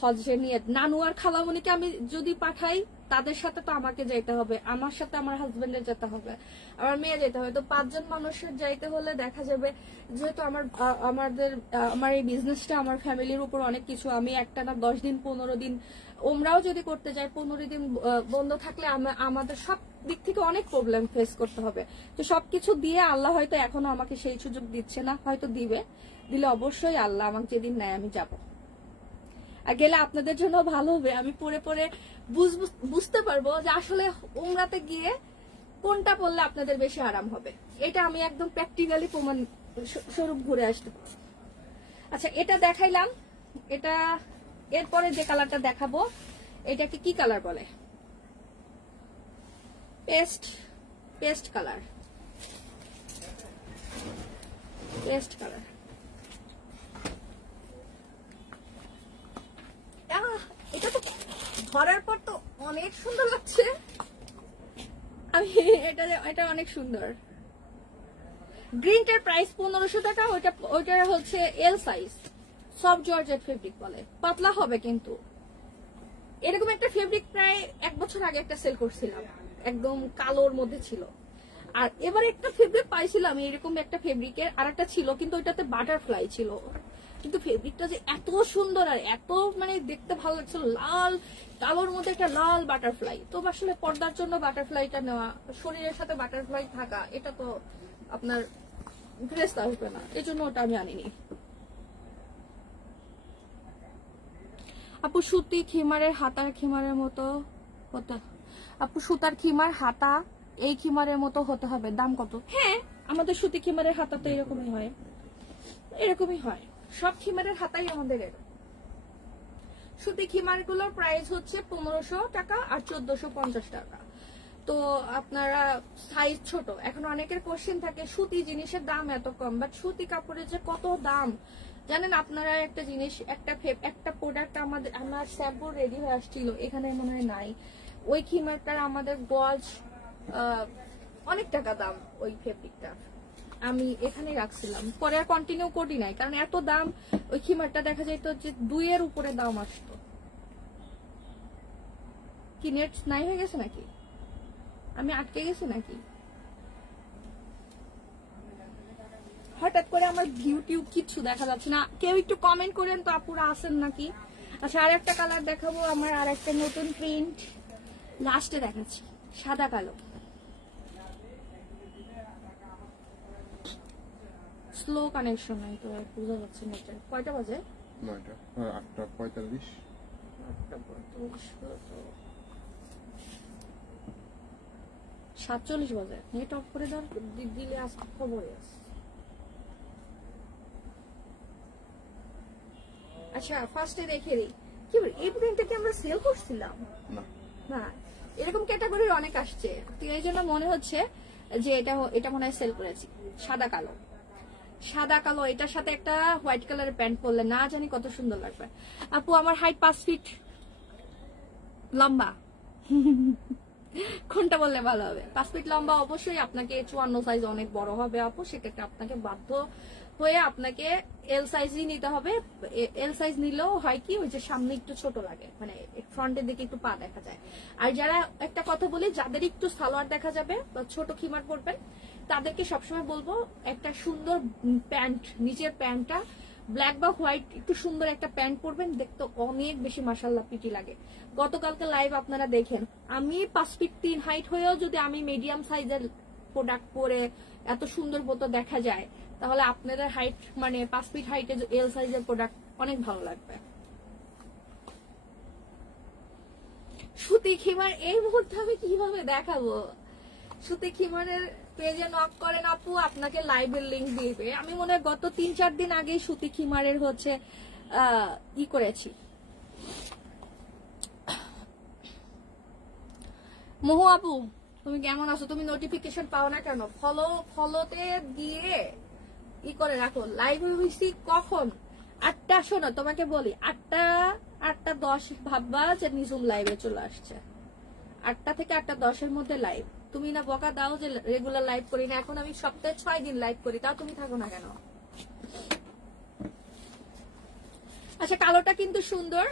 হজে নিয়ে, নানু আর খালামণিকে আমি যদি পাঠাই তাদের সাথে তো আমাকে যাইতে হবে, আমার সাথে আমার হাজবেন্ডের যেতে হবে, আমার মেয়ে যেতে হবে। তো 5 জন মানুষের যাইতে হলে দেখা যাবে, যেহেতু আমার এই বিজনেসটা আমার ফ্যামিলির উপর অনেক কিছু, আমি একটা না 10 দিন 15 দিন ওমরাও যদি করতে যাই, 15 দিন বন্ধ থাকলে আমাদের সব দিক থেকে অনেক প্রবলেম ফেস করতে হবে। তো সবকিছু দিয়ে আল্লাহ হয়তো এখনো আমাকে সেই সুযোগ দিচ্ছে না, হয়তো দিলে অবশ্যই আল্লাহ আমাকে যেদিন নেয় আমি যাবো। আর গেলে আপনাদের জন্য ভালো হবে, আমি পরে পরে বুঝতে পারবো যে আসলে উমরাতে গিয়ে কোনটা পড়লে আপনাদের বেশি আরাম হবে। এটা আমি একদম প্র্যাকটিক্যালি প্রমাণ স্বরূপ ঘুরে আসতে পারবো। আচ্ছা এটা দেখাইলাম, এটা এরপরে যে কালারটা দেখাবো এটাকে কি কালার বলে, পেস্ট কালার, পেস্ট কালার। এটা তো ধরার পর তো অনেক সুন্দর লাগছে, আমি এটা অনেক সুন্দর। গ্রিনটার প্রাইস 1500 টাকা, ওইটা হচ্ছে L size, soft georgette fabric বলে, পাতলা হবে কিন্তু। এরকম একটা ফেব্রিক প্রায় 1 বছর আগে একটা সেল করছিলাম, একদম কালোর মধ্যে ছিল। আর এবার একটা ফেব্রিক পাইছিলাম এরকম একটা ফেব্রিকের, আর একটা ছিল কিন্তু ওইটাতে বাটারফ্লাই ছিল, কিন্তু ফেব্রিকটা যে এত সুন্দর আর এত মানে দেখতে ভালো লাগছিল, লাল কালোর মধ্যে একটা লাল বাটারফ্লাই। তো আসলে পর্দার জন্য বাটারফ্লাইটা নেওয়া, শরীরের সাথে বাটারফ্লাই থাকা, এটা তো আপনার ড্রেস আসবে না, এই জন্য ওটা আমি আনিনি। আপু সুতি খিমারের হাতার খিমারের মতো হতে, আপু সুতার খিমার হাতা এই খিমারের মতো হতে হবে, দাম কত? হ্যাঁ আমাদের সুতি খিমারের হাতা তো এরকমই হয়, এরকমই হয়, সব খিমারের হাতাই আমাদের এরকম। সুতি খিমার গুলোর প্রাইস হচ্ছে 1500 টাকা আর 1450 টাকা। তো আপনারা সাইজ ছোট, এখন অনেকের কোশ্চেন থাকে সুতি জিনিসের দাম এত কম, বাট সুতি কাপড়ের যে কত দাম জানেন আপনারা? একটা জিনিস, একটা প্রোডাক্ট আমার স্যাম্পল রেডি হয়ে আসছিল, এখানে মনে হয় নাই, ওই খিমারটার আমাদের গজ অনেক টাকা দাম, ওই ফেব্রিকটা আমি এখানে রাখছিলাম, পরে আর কন্টিনিউ করি নাই, কারণ এত দাম। ওই খিমারটা দেখা যেত যে 2 এর উপরে দাম আসতো। কি নেট নাই হয়ে গেছে নাকি, আমি আটকে গেছি নাকি? হঠাৎ করে আমার ভিউ কিছু দেখা যাচ্ছে না, কেউ একটু কমেন্ট করেন তো আপুরা আছেন নাকি। আচ্ছা আর একটা কালার দেখাবো, আমার আর একটা নতুন প্রিন্ট লাস্টে দেখাচ্ছি, সাদা কালো, স্লো কানেকশন নাই তো বোঝা যাচ্ছে না। কয়টা বাজে? 9টা, 8:45। 47 বাজে, নেট অফ করে দিলে আজকে খবরে আছে। আচ্ছা ফার্স্টে দেখে দিই, কি বলি এই প্রিন্টটাকে আমরা সেল করছিলাম না, এরকম ক্যাটাগরির অনেক আসছে, এই জন্য মনে হচ্ছে যে এটা মনে হয় সেল করেছি। সাদা কালো, এটার সাথে একটা হোয়াইট কালারের প্যান্ট পরলে না জানি কত সুন্দর লাগবে। আপু আমার হাইট 5 ফিট লম্বা, কোনটা বললে ভালো হবে? 5 ফিট লম্বা অবশ্যই আপনাকে 54 সাইজ অনেক বড় হবে আপু, সেক্ষেত্রে আপনাকে বাধ্য হয়ে আপনাকে এল সাইজই নিতে হবে। এল সাইজ নিলেও হয় কি, ওই যে সামনে একটু ছোট লাগে, মানে ফ্রন্টের দিকে একটু পা দেখা যায়। আর যারা, একটা কথা বলি, যাদের একটু সালোয়ার দেখা যাবে বা ছোট খিমার পরবেন, তাদেরকে সবসময় বলবো একটা সুন্দর প্যান্ট, নিচের প্যান্টটা ব্ল্যাক বা হোয়াইট একটু সুন্দর একটা প্যান্ট পরবেন, দেখতে অনেক বেশি মাশাআল্লাহ পিটি লাগে। গতকালকে লাইভ আপনারা দেখেন, আমি 5 ফিট 3 হাইট হয়েও যদি আমি মিডিয়াম সাইজের প্রোডাক্ট পরে এত সুন্দর মতো দেখা যায়, তাহলে আপনাদের হাইট মানে 5 ফিট হাইটে এল সাইজের প্রোডাক্ট অনেক ভালো লাগবে। সুতি খিমার এই মুহূর্তে আমি কিভাবে দেখাবো? সুতি খিমারের পেজে নক করেন আপু, আপনাকে লাইভের লিংক দিবে। আমি মনে হয় গত 3-4 দিন আগে সুতি খিমারের হচ্ছে ই করেছি। মোহ আপু তুমি কেমন আছো? তুমি নোটিফিকেশন পাও না কেন? ফলোতে দিয়ে ই করে রাখো। লাইভে হইছি কখন? 8টা, শোনো তোমাকে বলি, 8টা 10 ভাববা যে নিজুম লাইভে চলে আসছে। 8টা থেকে 8টা 10-এর মধ্যে লাইভ। তুমি না বকা দাও যে রেগুলার লাইভ করি না। এখন আমি সপ্তাহে 6 দিন লাইভ করি, তাও তুমি থাকো না কেন? আচ্ছা, কালোটা কিন্তু সুন্দর।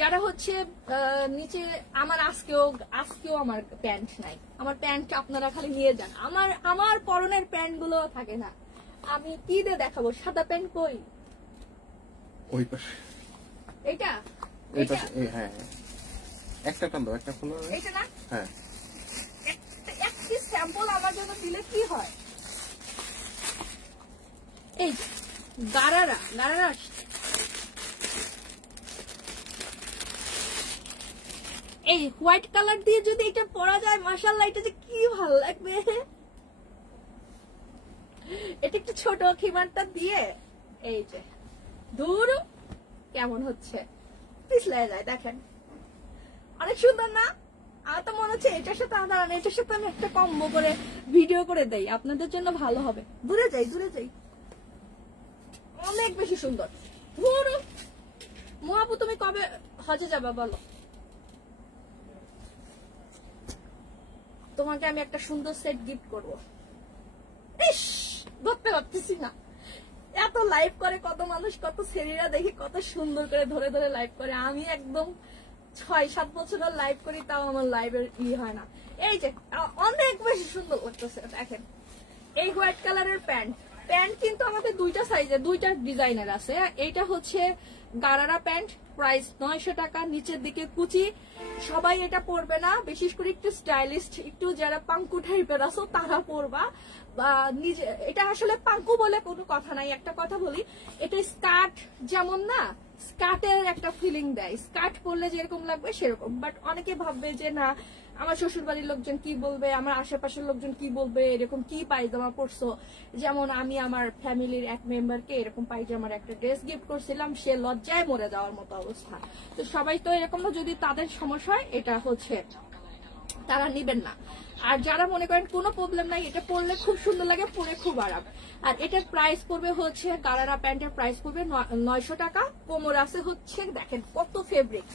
যারা হচ্ছে নিচে, আমার আজকেও আমার প্যান্ট নাই। আমার প্যান্ট আপনারা খালি নিয়ে যান। আমার পরনের প্যান্ট গুলো থাকে না। আমি কি দিয়ে দেখাবো? সাদা প্যান্ট কই? ওই পাশে এইটা এই পাশে, হ্যাঁ একটা টান দাও, একটা খোলো। এইটা না? হ্যাঁ, একটি স্যাম্পল আমার জন্য দিলে কি হয়? এই গারারা এই হোয়াইট কালার দিয়ে যদি এটা পরা যায়, মাশাআল্লাহ, এটা যে কি ভালো লাগবে। এটা একটু ছোট খিমারটা দিয়ে, এই যে দূর কেমন হচ্ছে, পিছলে যায়, দেখেন অনেক সুন্দর না? আমার তো মনে হচ্ছে এটার সাথে এটার সাথে আমি একটা কম্বো করে ভিডিও করে দেই, আপনাদের জন্য ভালো হবে। দূরে যাই, অনেক বেশি সুন্দর। মহাপু তুমি কবে হজে যাবে বলো? তোমাকে আমি একটা সুন্দর সেট গিফট করবো। ইস, ধরতে পারতেছি না। এত লাইভ করে কত মানুষ, কত ছেলেরা দেখি কত সুন্দর করে ধরে ধরে লাইভ করে। আমি একদম 6-7 বছরের লাইভ করি, তাও আমার লাইভের হয় না। এই যে অনেক বেশি সুন্দর লাগতেছে, দেখেন এই হোয়াইট কালারের প্যান্ট কিন্তু আমাদের 2টা সাইজে 2টা ডিজাইনের আছে। এইটা হচ্ছে গারারা প্যান্ট, প্রাইস 900 টাকা। নিচের দিকে কুচি। সবাই এটা পরবে না, বিশেষ করে একটু স্টাইলিস্ট, একটু যারা পাঙ্কু টাইপের আছো তারা পরবা। বা নিজে, এটা আসলে পাঙ্কু বলে কোনো কথা নাই। একটা কথা বলি, এটা স্কার্ট যেমন না, স্কার্টের একটা ফিলিং দেয়। স্কার্ট পরলে যেরকম লাগবে সেরকম। বাট অনেকে ভাববে যে না, আমার শ্বশুর বাড়ির লোকজন কি বলবে, আমার আশেপাশের লোকজন কি বলবে, এরকম কি পায়জামা পরছো। যেমন আমি আমার ফ্যামিলির এক মেম্বারকে এরকম পায়জামার একটা ড্রেস গিফট করছিলাম, সে লজ্জায় মরে যাওয়ার মতো অবস্থা। তো সবাই তো এরকম না, যদি তাদের সমস্যা হয় এটা হচ্ছে তারা নিবেন না। আর যারা মনে করেন কোনো প্রবলেম নাই, এটা পরলে খুব সুন্দর লাগে, পরে খুব আরাম। আর এটার প্রাইস পড়বে হচ্ছে, গারারা প্যান্টের প্রাইস পড়বে 900 টাকা। কোমর আছে হচ্ছে, দেখেন কত ফেব্রিক,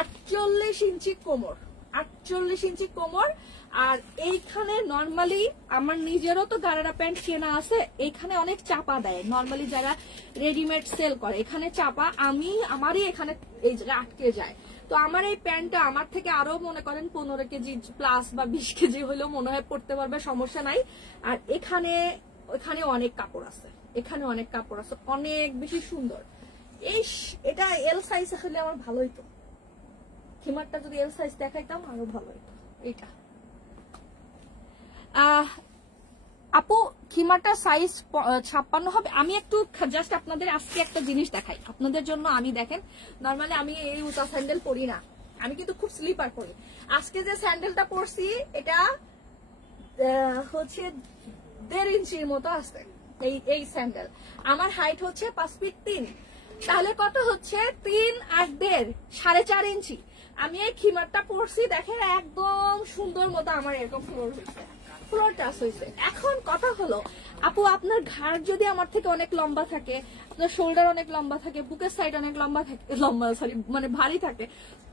48 ইঞ্চি কোমর, 48 ইঞ্চি কোমর। আর এইখানে নর্মালি আমার নিজেরও তো গারারা প্যান্ট কেনা আছে, এইখানে অনেক চাপা দেয় নর্মালি যারা রেডিমেড সেল করে, এখানে চাপা, আমারই এখানে এই জায়গায় আটকে যায়। তো আমার এই প্যান্টটা আমার থেকে আরো মনে করেন 15 কেজি প্লাস বা 20 কেজি হলেও মনে হয় পড়তে পারবে, সমস্যা নাই। আর এখানে অনেক কাপড় আছে, অনেক বেশি সুন্দর। এটা এল সাইজ হলে আমার ভালো হইতো, খিমারটা যদি এল সাইজ দেখাইতাম আরো ভালো হইতো। এইটা আপু খিমারটা সাইজ 56 হবে। আমি একটু জাস্ট আপনাদের আজকে একটা জিনিস দেখাই আপনাদের জন্য। আমি দেখেন, নর্মালি আমি এই উঁচা স্যান্ডেল পরি না, আমি কিন্তু খুব স্লিপার পরি। আজকে যে স্যান্ডেলটা পরছি এটা হচ্ছে 1.5 ইঞ্চির মতো আছে। এই স্যান্ডেল আমার হাইট হচ্ছে 5 ফিট 3, তাহলে কত হচ্ছে 3 আর 1.5, 4.5 ইঞ্চি। আমি এই খিমারটা পরছি, দেখেন একদম সুন্দর মতো আমার এরকম ফ্লোর টাচ হয়েছে। এখন কথা হলো আপু, আপনার ঘাড় যদি আমার থেকে অনেক লম্বা থাকে, আপনার শোল্ডার অনেক লম্বা থাকে, বুকের সাইড অনেক লম্বা থাকে, মানে ভারী থাকে,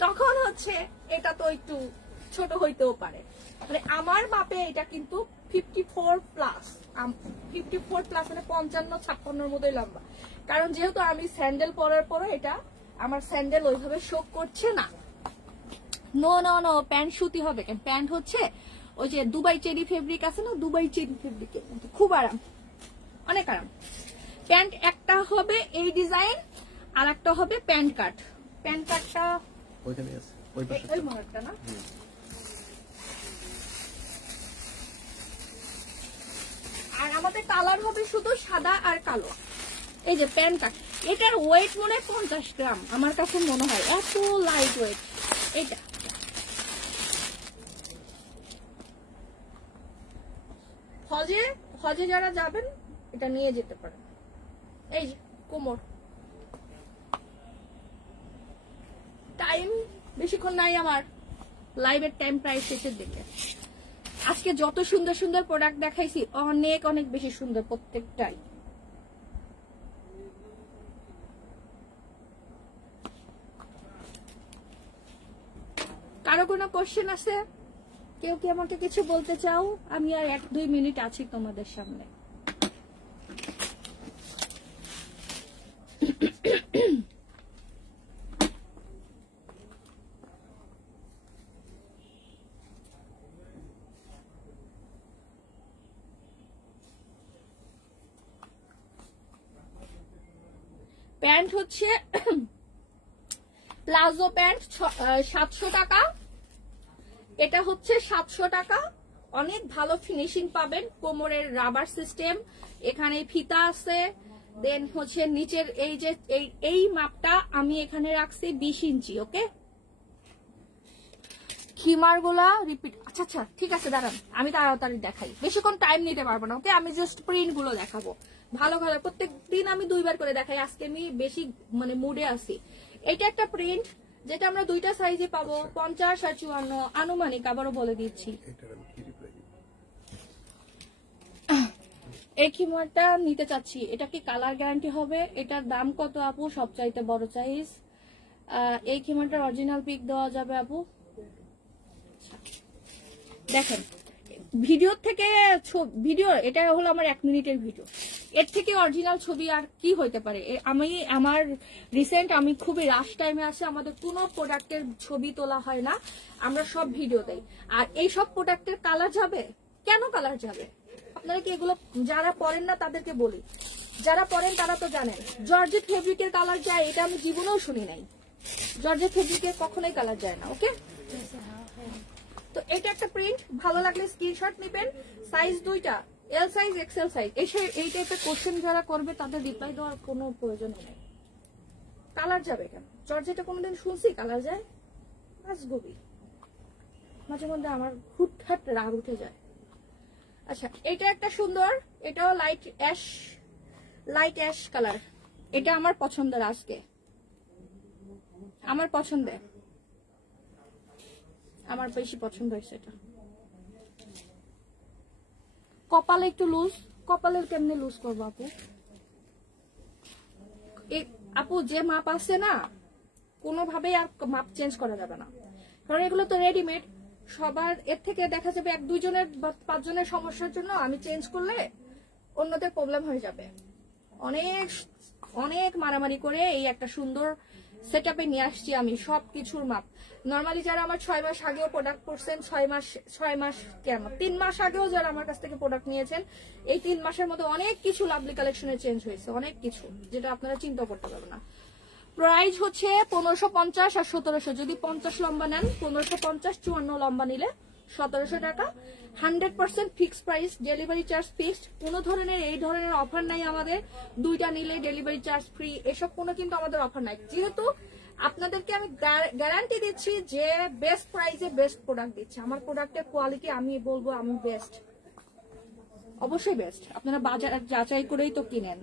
তখন হচ্ছে এটা তো একটু ছোট হইতেও পারে, মানে আমার মাপে এটা কিন্তু 54 প্লাস, 54 প্লাস মানে 55-56 মতোই লম্বা। কারণ যেহেতু আমি স্যান্ডেল পরার পরে এটা আমার স্যান্ডেল ওইভাবে শো করছে না। নো নো নো, প্যান্ট সুতি হবে কেন? প্যান্ট হচ্ছে ওই যে দুবাই চেরি ফেব্রিক আছে না, দুবাই চেরি ফেব্রিকের মতো খুব আরাম, অনেক আরাম। প্যান্ট একটা হবে এই ডিজাইন, আর একটা হবে প্যান্ট কাট। প্যান্ট কাটটা ওইখানে আছে, ওই পাশে এই মডেলটা না। আর আমাদের কালার হবে শুধু সাদা আর কালো। এই যে প্যান্ট কাট, এটার ওয়েট মনে হয় 50 গ্রাম, আমার কাছে মনে হয়, এত লাইট ওয়েট এটা। হজে যারা যাবেন এটা নিয়ে যেতে পারেন। এই যে কোমর, টাইম বেশিক্ষণ নাই আমার, লাইভের টাইম প্রায় শেষের দিকে। আজকে যত সুন্দর সুন্দর প্রোডাক্ট দেখাইছি অনেক অনেক বেশি সুন্দর প্রত্যেকটাই। কারো কোনো কোশ্চেন আছে? কেউ কি আমাকে কিছু বলতে চাও? আমি আর 1-2 মিনিট আছি তোমাদের সামনে। প্যান্ট হচ্ছে প্লাজো প্যান্ট 700 টাকা, এটা হচ্ছে 700 টাকা। অনেক ভালো ফিনিশিং পাবেন, কোমরের রাবার সিস্টেম, এখানে ফিতা আছে। দেন হচ্ছে নিচের এই যে এই মাপটা আমি এখানে রাখছি 20 ইঞ্চি। ওকে, খিমার গুলা রিপিট। আচ্ছা আচ্ছা ঠিক আছে, দাঁড়ান আমি তাড়াতাড়ি দেখাই, বেশিক্ষণ টাইম নিতে পারবো না। ওকে, আমি জাস্ট প্রিন্ট গুলো দেখাবো ভালো ভালো। প্রত্যেক দিন আমি 2 বার করে দেখাই, আজকে আমি বেশি মানে মুডে আছি। এটা একটা প্রিন্ট যেটা আমরা 2টা সাইজে পাবো, 50 আর 54 আনুমানিক, আবারও বলে দিচ্ছি। এই খিমারটা নিতে চাচ্ছি, এটা কি কালার গ্যারান্টি হবে? এটার দাম কত আপু? সবচাইতে বড় সাইজ। এই খিমারটার অরিজিনাল পিক দেওয়া যাবে আপু? দেখেন ভিডিও থেকে ভিডিও, এটা হলো আমার 1 মিনিটের ভিডিও, এর থেকে অরিজিনাল ছবি আর কি হইতে পারে? আমি আমার রিসেন্ট আমি খুবই রাশ টাইমে আছে, আমাদের কোনো প্রোডাক্টের ছবি তোলা হয় না, আমরা সব ভিডিও দেই। আর এই সব প্রোডাক্টের কালার যাবে কেন? কালার যাবে, আপনারা কি এগুলো যারা পড়েন না তাদেরকে বলি, যারা পড়েন তারা তো জানেন জর্জেট ফেব্রিকের কালার যায়, এটা আমি জীবনেও শুনি নাই। জর্জেট ফেব্রিকের কখনোই কালার যায় না। ওকে, তো এটা একটা প্রিন্ট, ভালো লাগলে স্ক্রিনশট নেবেন। সাইজ 2টা, এল সাইজ এক্সেল সাইজ। এই টাইপের কোশ্চেন যারা করবে তাদের রিপ্লাই দেওয়ার কোনো প্রয়োজন নেই। কালার যাবে কেন? জর্জেটে কোনোদিন শুনছি কালার যায়? আসবি মাঝে মধ্যে আমার হুটহাট রাগ উঠে যায়। আচ্ছা, এটা একটা সুন্দর, এটাও লাইট অ্যাশ কালার, এটা আমার পছন্দের, আজকে আমার পছন্দের, আমার বেশি পছন্দ হয়েছে এটা। কপালে একটু লুজ, কপালের কেমনে লুজ করবো আপু? আপু যে মাপ আছে না, কোনোভাবেই আর মাপ চেঞ্জ করা যাবে না, কারণ এগুলো তো রেডিমেড। সবার এর থেকে দেখা যাবে 1-2 জনের বা 5 জনের সমস্যার জন্য আমি চেঞ্জ করলে অন্যদের প্রবলেম হয়ে যাবে। অনেক অনেক মারামারি করে এই একটা সুন্দর সেটআপে নিয়ে আসছি আমি সবকিছুর মাপ। নরমালি যারা আমার 6 মাস আগেও প্রোডাক্ট করছেন, 6 মাস কেন 3 মাস আগেও যারা আমার কাছ থেকে প্রোডাক্ট নিয়েছেন, এই 3 মাসের মধ্যে অনেক কিছু লাভলি কালেকশনে চেঞ্জ হয়েছে, অনেক কিছু যেটা আপনারা চিন্তা করতে পারবেন না। প্রাইস হচ্ছে 1550 আর 1700, যদি 50 লম্বা নেন 1550, 54 লম্বা নিলে 1700 টাকা। 100% fixed price, delivery charge fixed. কোনো ধরনের এই ধরনের অফার নাই আমাদের, 2টা নিলে ডেলিভারি চার্জ ফ্রি, এসব কোনো কিন্তু আমাদের অফার নাই। যেহেতু আপনাদেরকে আমি গ্যারান্টি দিচ্ছি যে বেস্ট প্রাইসে বেস্ট প্রোডাক্ট দিচ্ছি, আমার প্রোডাক্টের কোয়ালিটি আমি বলবো আমি বেস্ট, অবশ্যই বেস্ট। আপনারা বাজার যাচাই করেই তো কিনেন।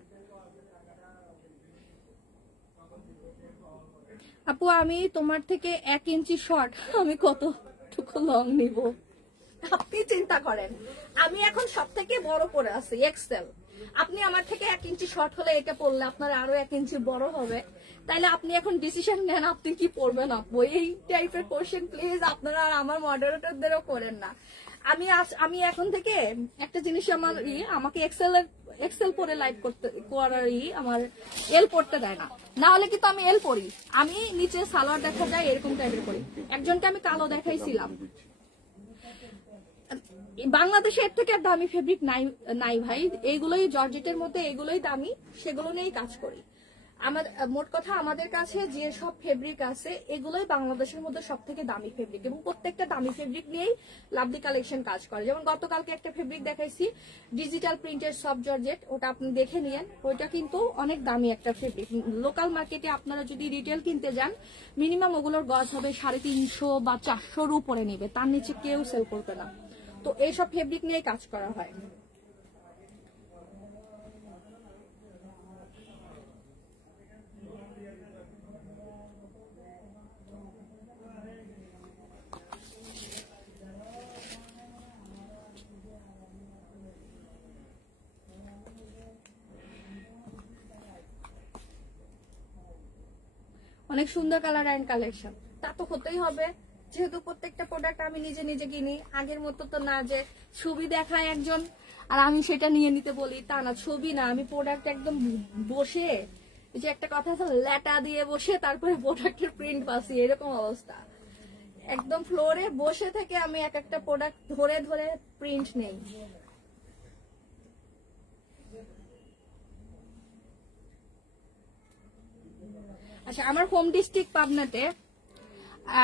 আপু আমি তোমার থেকে 1 ইঞ্চি শর্ট, আমি কতটুকু লং নিব? আপনি চিন্তা করেন, আমি এখন সব থেকে বড় পরে আছি এক্সেল, আপনি আমার থেকে 1 ইঞ্চি শর্ট হলে এটা পরলে আপনার আরো 1 ইঞ্চি বড় হবে, তাইলে আপনি এখন ডিসিশন নেন আপনি কি পরবেন আপু। এই টাইপের কোশ্চেন প্লিজ আপনারা আর আমার মডারেটরদেরও করেন না। আমি এখন থেকে একটা জিনিস আমাকে এক্সেল পরে লাইভ করারই আমার এল পড়তে দেয় না, না হলে কিন্তু আমি এল পরি। আমি নিচে সালোয়ার দেখা যায় এরকম টাইপের করি। একজনকে আমি কালো দেখাইছিলাম। বাংলাদেশে এর থেকে দামি ফেব্রিক নাই ভাই, এইগুলোই জর্জেটের মধ্যে, এগুলোই দামি, সেগুলো নিয়েই কাজ করি। মোট কথা আমাদের কাছে যে সব ফেব্রিক আছে এগুলোই বাংলাদেশের মধ্যে সব থেকে দামি ফেব্রিক, এবং প্রত্যেকটা দামি ফেব্রিক নিয়েই লাভলি কালেকশন কাজ করে। যেমন গতকালকে একটা ফেব্রিক দেখাইছি ডিজিটাল প্রিন্টের সফট জর্জেট, ওটা আপনি দেখে নিয়েন, ওইটা কিন্তু অনেক দামি একটা ফেব্রিক। লোকাল মার্কেটে আপনারা যদি রিটেল কিনতে যান মিনিমাম ওগুলোর গজ হবে 350 বা 400-র উপরে নিবে, তার নিচে কেউ সেল করবে না। তো এইসব ফেব্রিক নিয়ে কাজ করা হয়। অনেক সুন্দর কালার অ্যান্ড কালেকশন, তা তো হতেই হবে যেহেতু প্রত্যেকটা প্রোডাক্ট আমি নিজে নিজে কিনি। আগের মতো তো না যে ছবি দেখায় একজন আর আমি সেটা নিয়ে নিতে বলি, তা না, ছবি না, আমি প্রোডাক্ট একদম বসে, যে একটা কথা আছে ল্যাটা দিয়ে বসে তারপরে প্রোডাক্টের প্রিন্ট পাচ্ছি, এরকম অবস্থা। একদম ফ্লোরে বসে থেকে আমি এক একটা প্রোডাক্ট ধরে ধরে প্রিন্ট নেই। আচ্ছা, আমার হোম ডিস্ট্রিক্ট পাবনাতে,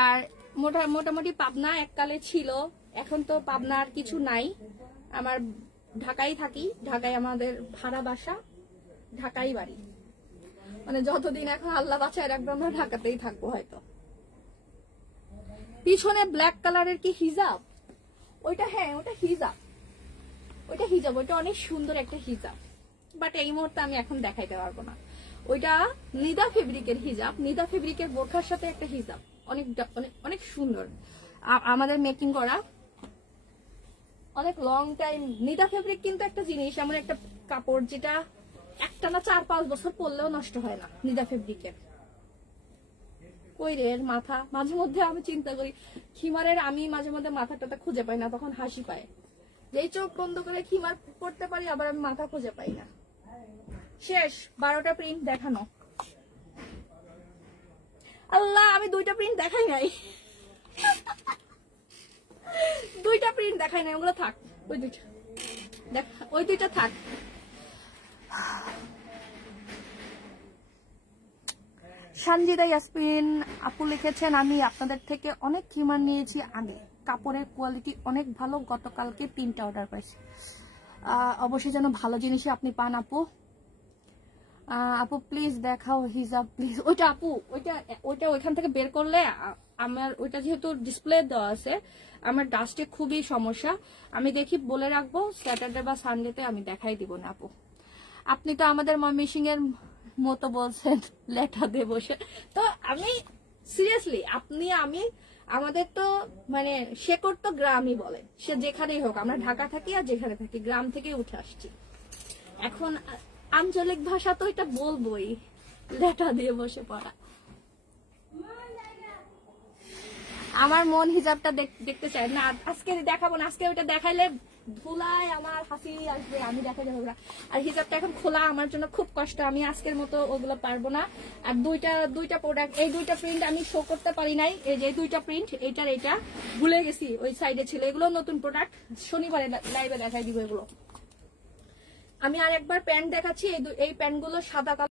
আর মোটামুটি পাবনা এককালে ছিল, এখন তো পাবনার কিছু নাই। আমার ঢাকায় থাকি, ঢাকায় আমাদের ভাড়া বাসা, ঢাকাই বাড়ি, মানে যতদিন এখন আল্লাহ বাঁচায় রাখবে আমরা ঢাকাতেই থাকবো হয়তো। পিছনে ব্ল্যাক কালারের কি হিজাব? ওইটা হ্যাঁ, ওটা হিজাব, ওইটা অনেক সুন্দর একটা হিজাব, বাট এই মুহূর্তে আমি এখন দেখাইতে পারবো না। ওইটা নিদা ফেব্রিকের হিজাব, নিদা ফেব্রিকের বোরখার সাথে একটা হিজাব, অনেক সুন্দর, আমাদের মেকিং করা, অনেক লং টাইম। নিদা ফেব্রিক কিন্তু একটা জিনিস, এমন একটা কাপড় যেটা একটানা 4-5 বছর পরলেও নষ্ট হয় না। নিদা ফেব্রিকের কই রে মাথা, মাঝে মধ্যে আমি চিন্তা করি খিমারের, আমি মাঝে মধ্যে মাথাটা খুঁজে পাই না, তখন হাসি পায়। যেই চোখ বন্ধ করে খিমার পড়তে পারি আবার আমি মাথা খুঁজে পাই না। শেষ 12টা প্রিন্ট দেখানো। আল্লাহ, আমি 2টা প্রিন্ট দেখাই নাই, 2টা প্রিন্ট দেখাই নাই, ওগুলো থাক, ওই দুইটা থাক। সঞ্জিদা ইয়াসমিন আপু লিখেছেন, আমি আপনাদের থেকে অনেক খিমার নিয়েছি আগে, কাপড়ের কোয়ালিটি অনেক ভালো, গতকালকে 3টা অর্ডার করেছি। অবশ্যই যেন ভালো জিনিসই আপনি পান আপু। আপু প্লিজ দেখাও হিজাব প্লিজ। ওইটা আপু, ওইটা ওইখান থেকে বের করলে আমার, ওইটা যেহেতু ডিসপ্লে দেওয়া আছে, আমার ডাস্টে খুবই সমস্যা। আমি দেখি বলে রাখবো, স্যাটারডে বা সানডেতে আমি দেখাই দিব না আপু। আপনি তো আমাদের ময়মনসিং এর মতো বলছেন লেটা দিয়ে বসে, তো আমি সিরিয়াসলি, আমাদের তো মানে শেকড় তো গ্রামই বলে, সে যেখানেই হোক, আমরা ঢাকা থাকি আর যেখানে থাকি, গ্রাম থেকে উঠে আসছি। এখন আঞ্চলিক ভাষা তো এটা বলবোই, লেটা দিয়ে বসে পড়া। আমার মন হিজাবটা দেখতে চাই না, আজকে দেখাবো না, আজকে ওইটা দেখাইলে ধুলায় আমার হাসি আসবে, আমি দেখাই যাবো না। আর হিজাবটা এখন খোলা আমার জন্য খুব কষ্ট, আমি আজকের মতো ওগুলো পারবো না। আর দুইটা প্রোডাক্ট, এই 2টা প্রিন্ট আমি শো করতে পারি নাই, এই যে 2টা প্রিন্ট, এটা ভুলে গেছি, ওই সাইডে ছিল। এগুলো নতুন প্রোডাক্ট, শনিবারে লাইভে দেখাই দিব এগুলো। আমি আর একবার প্যান্ট দেখাচ্ছি, এই প্যান্টগুলো সাদা কালার।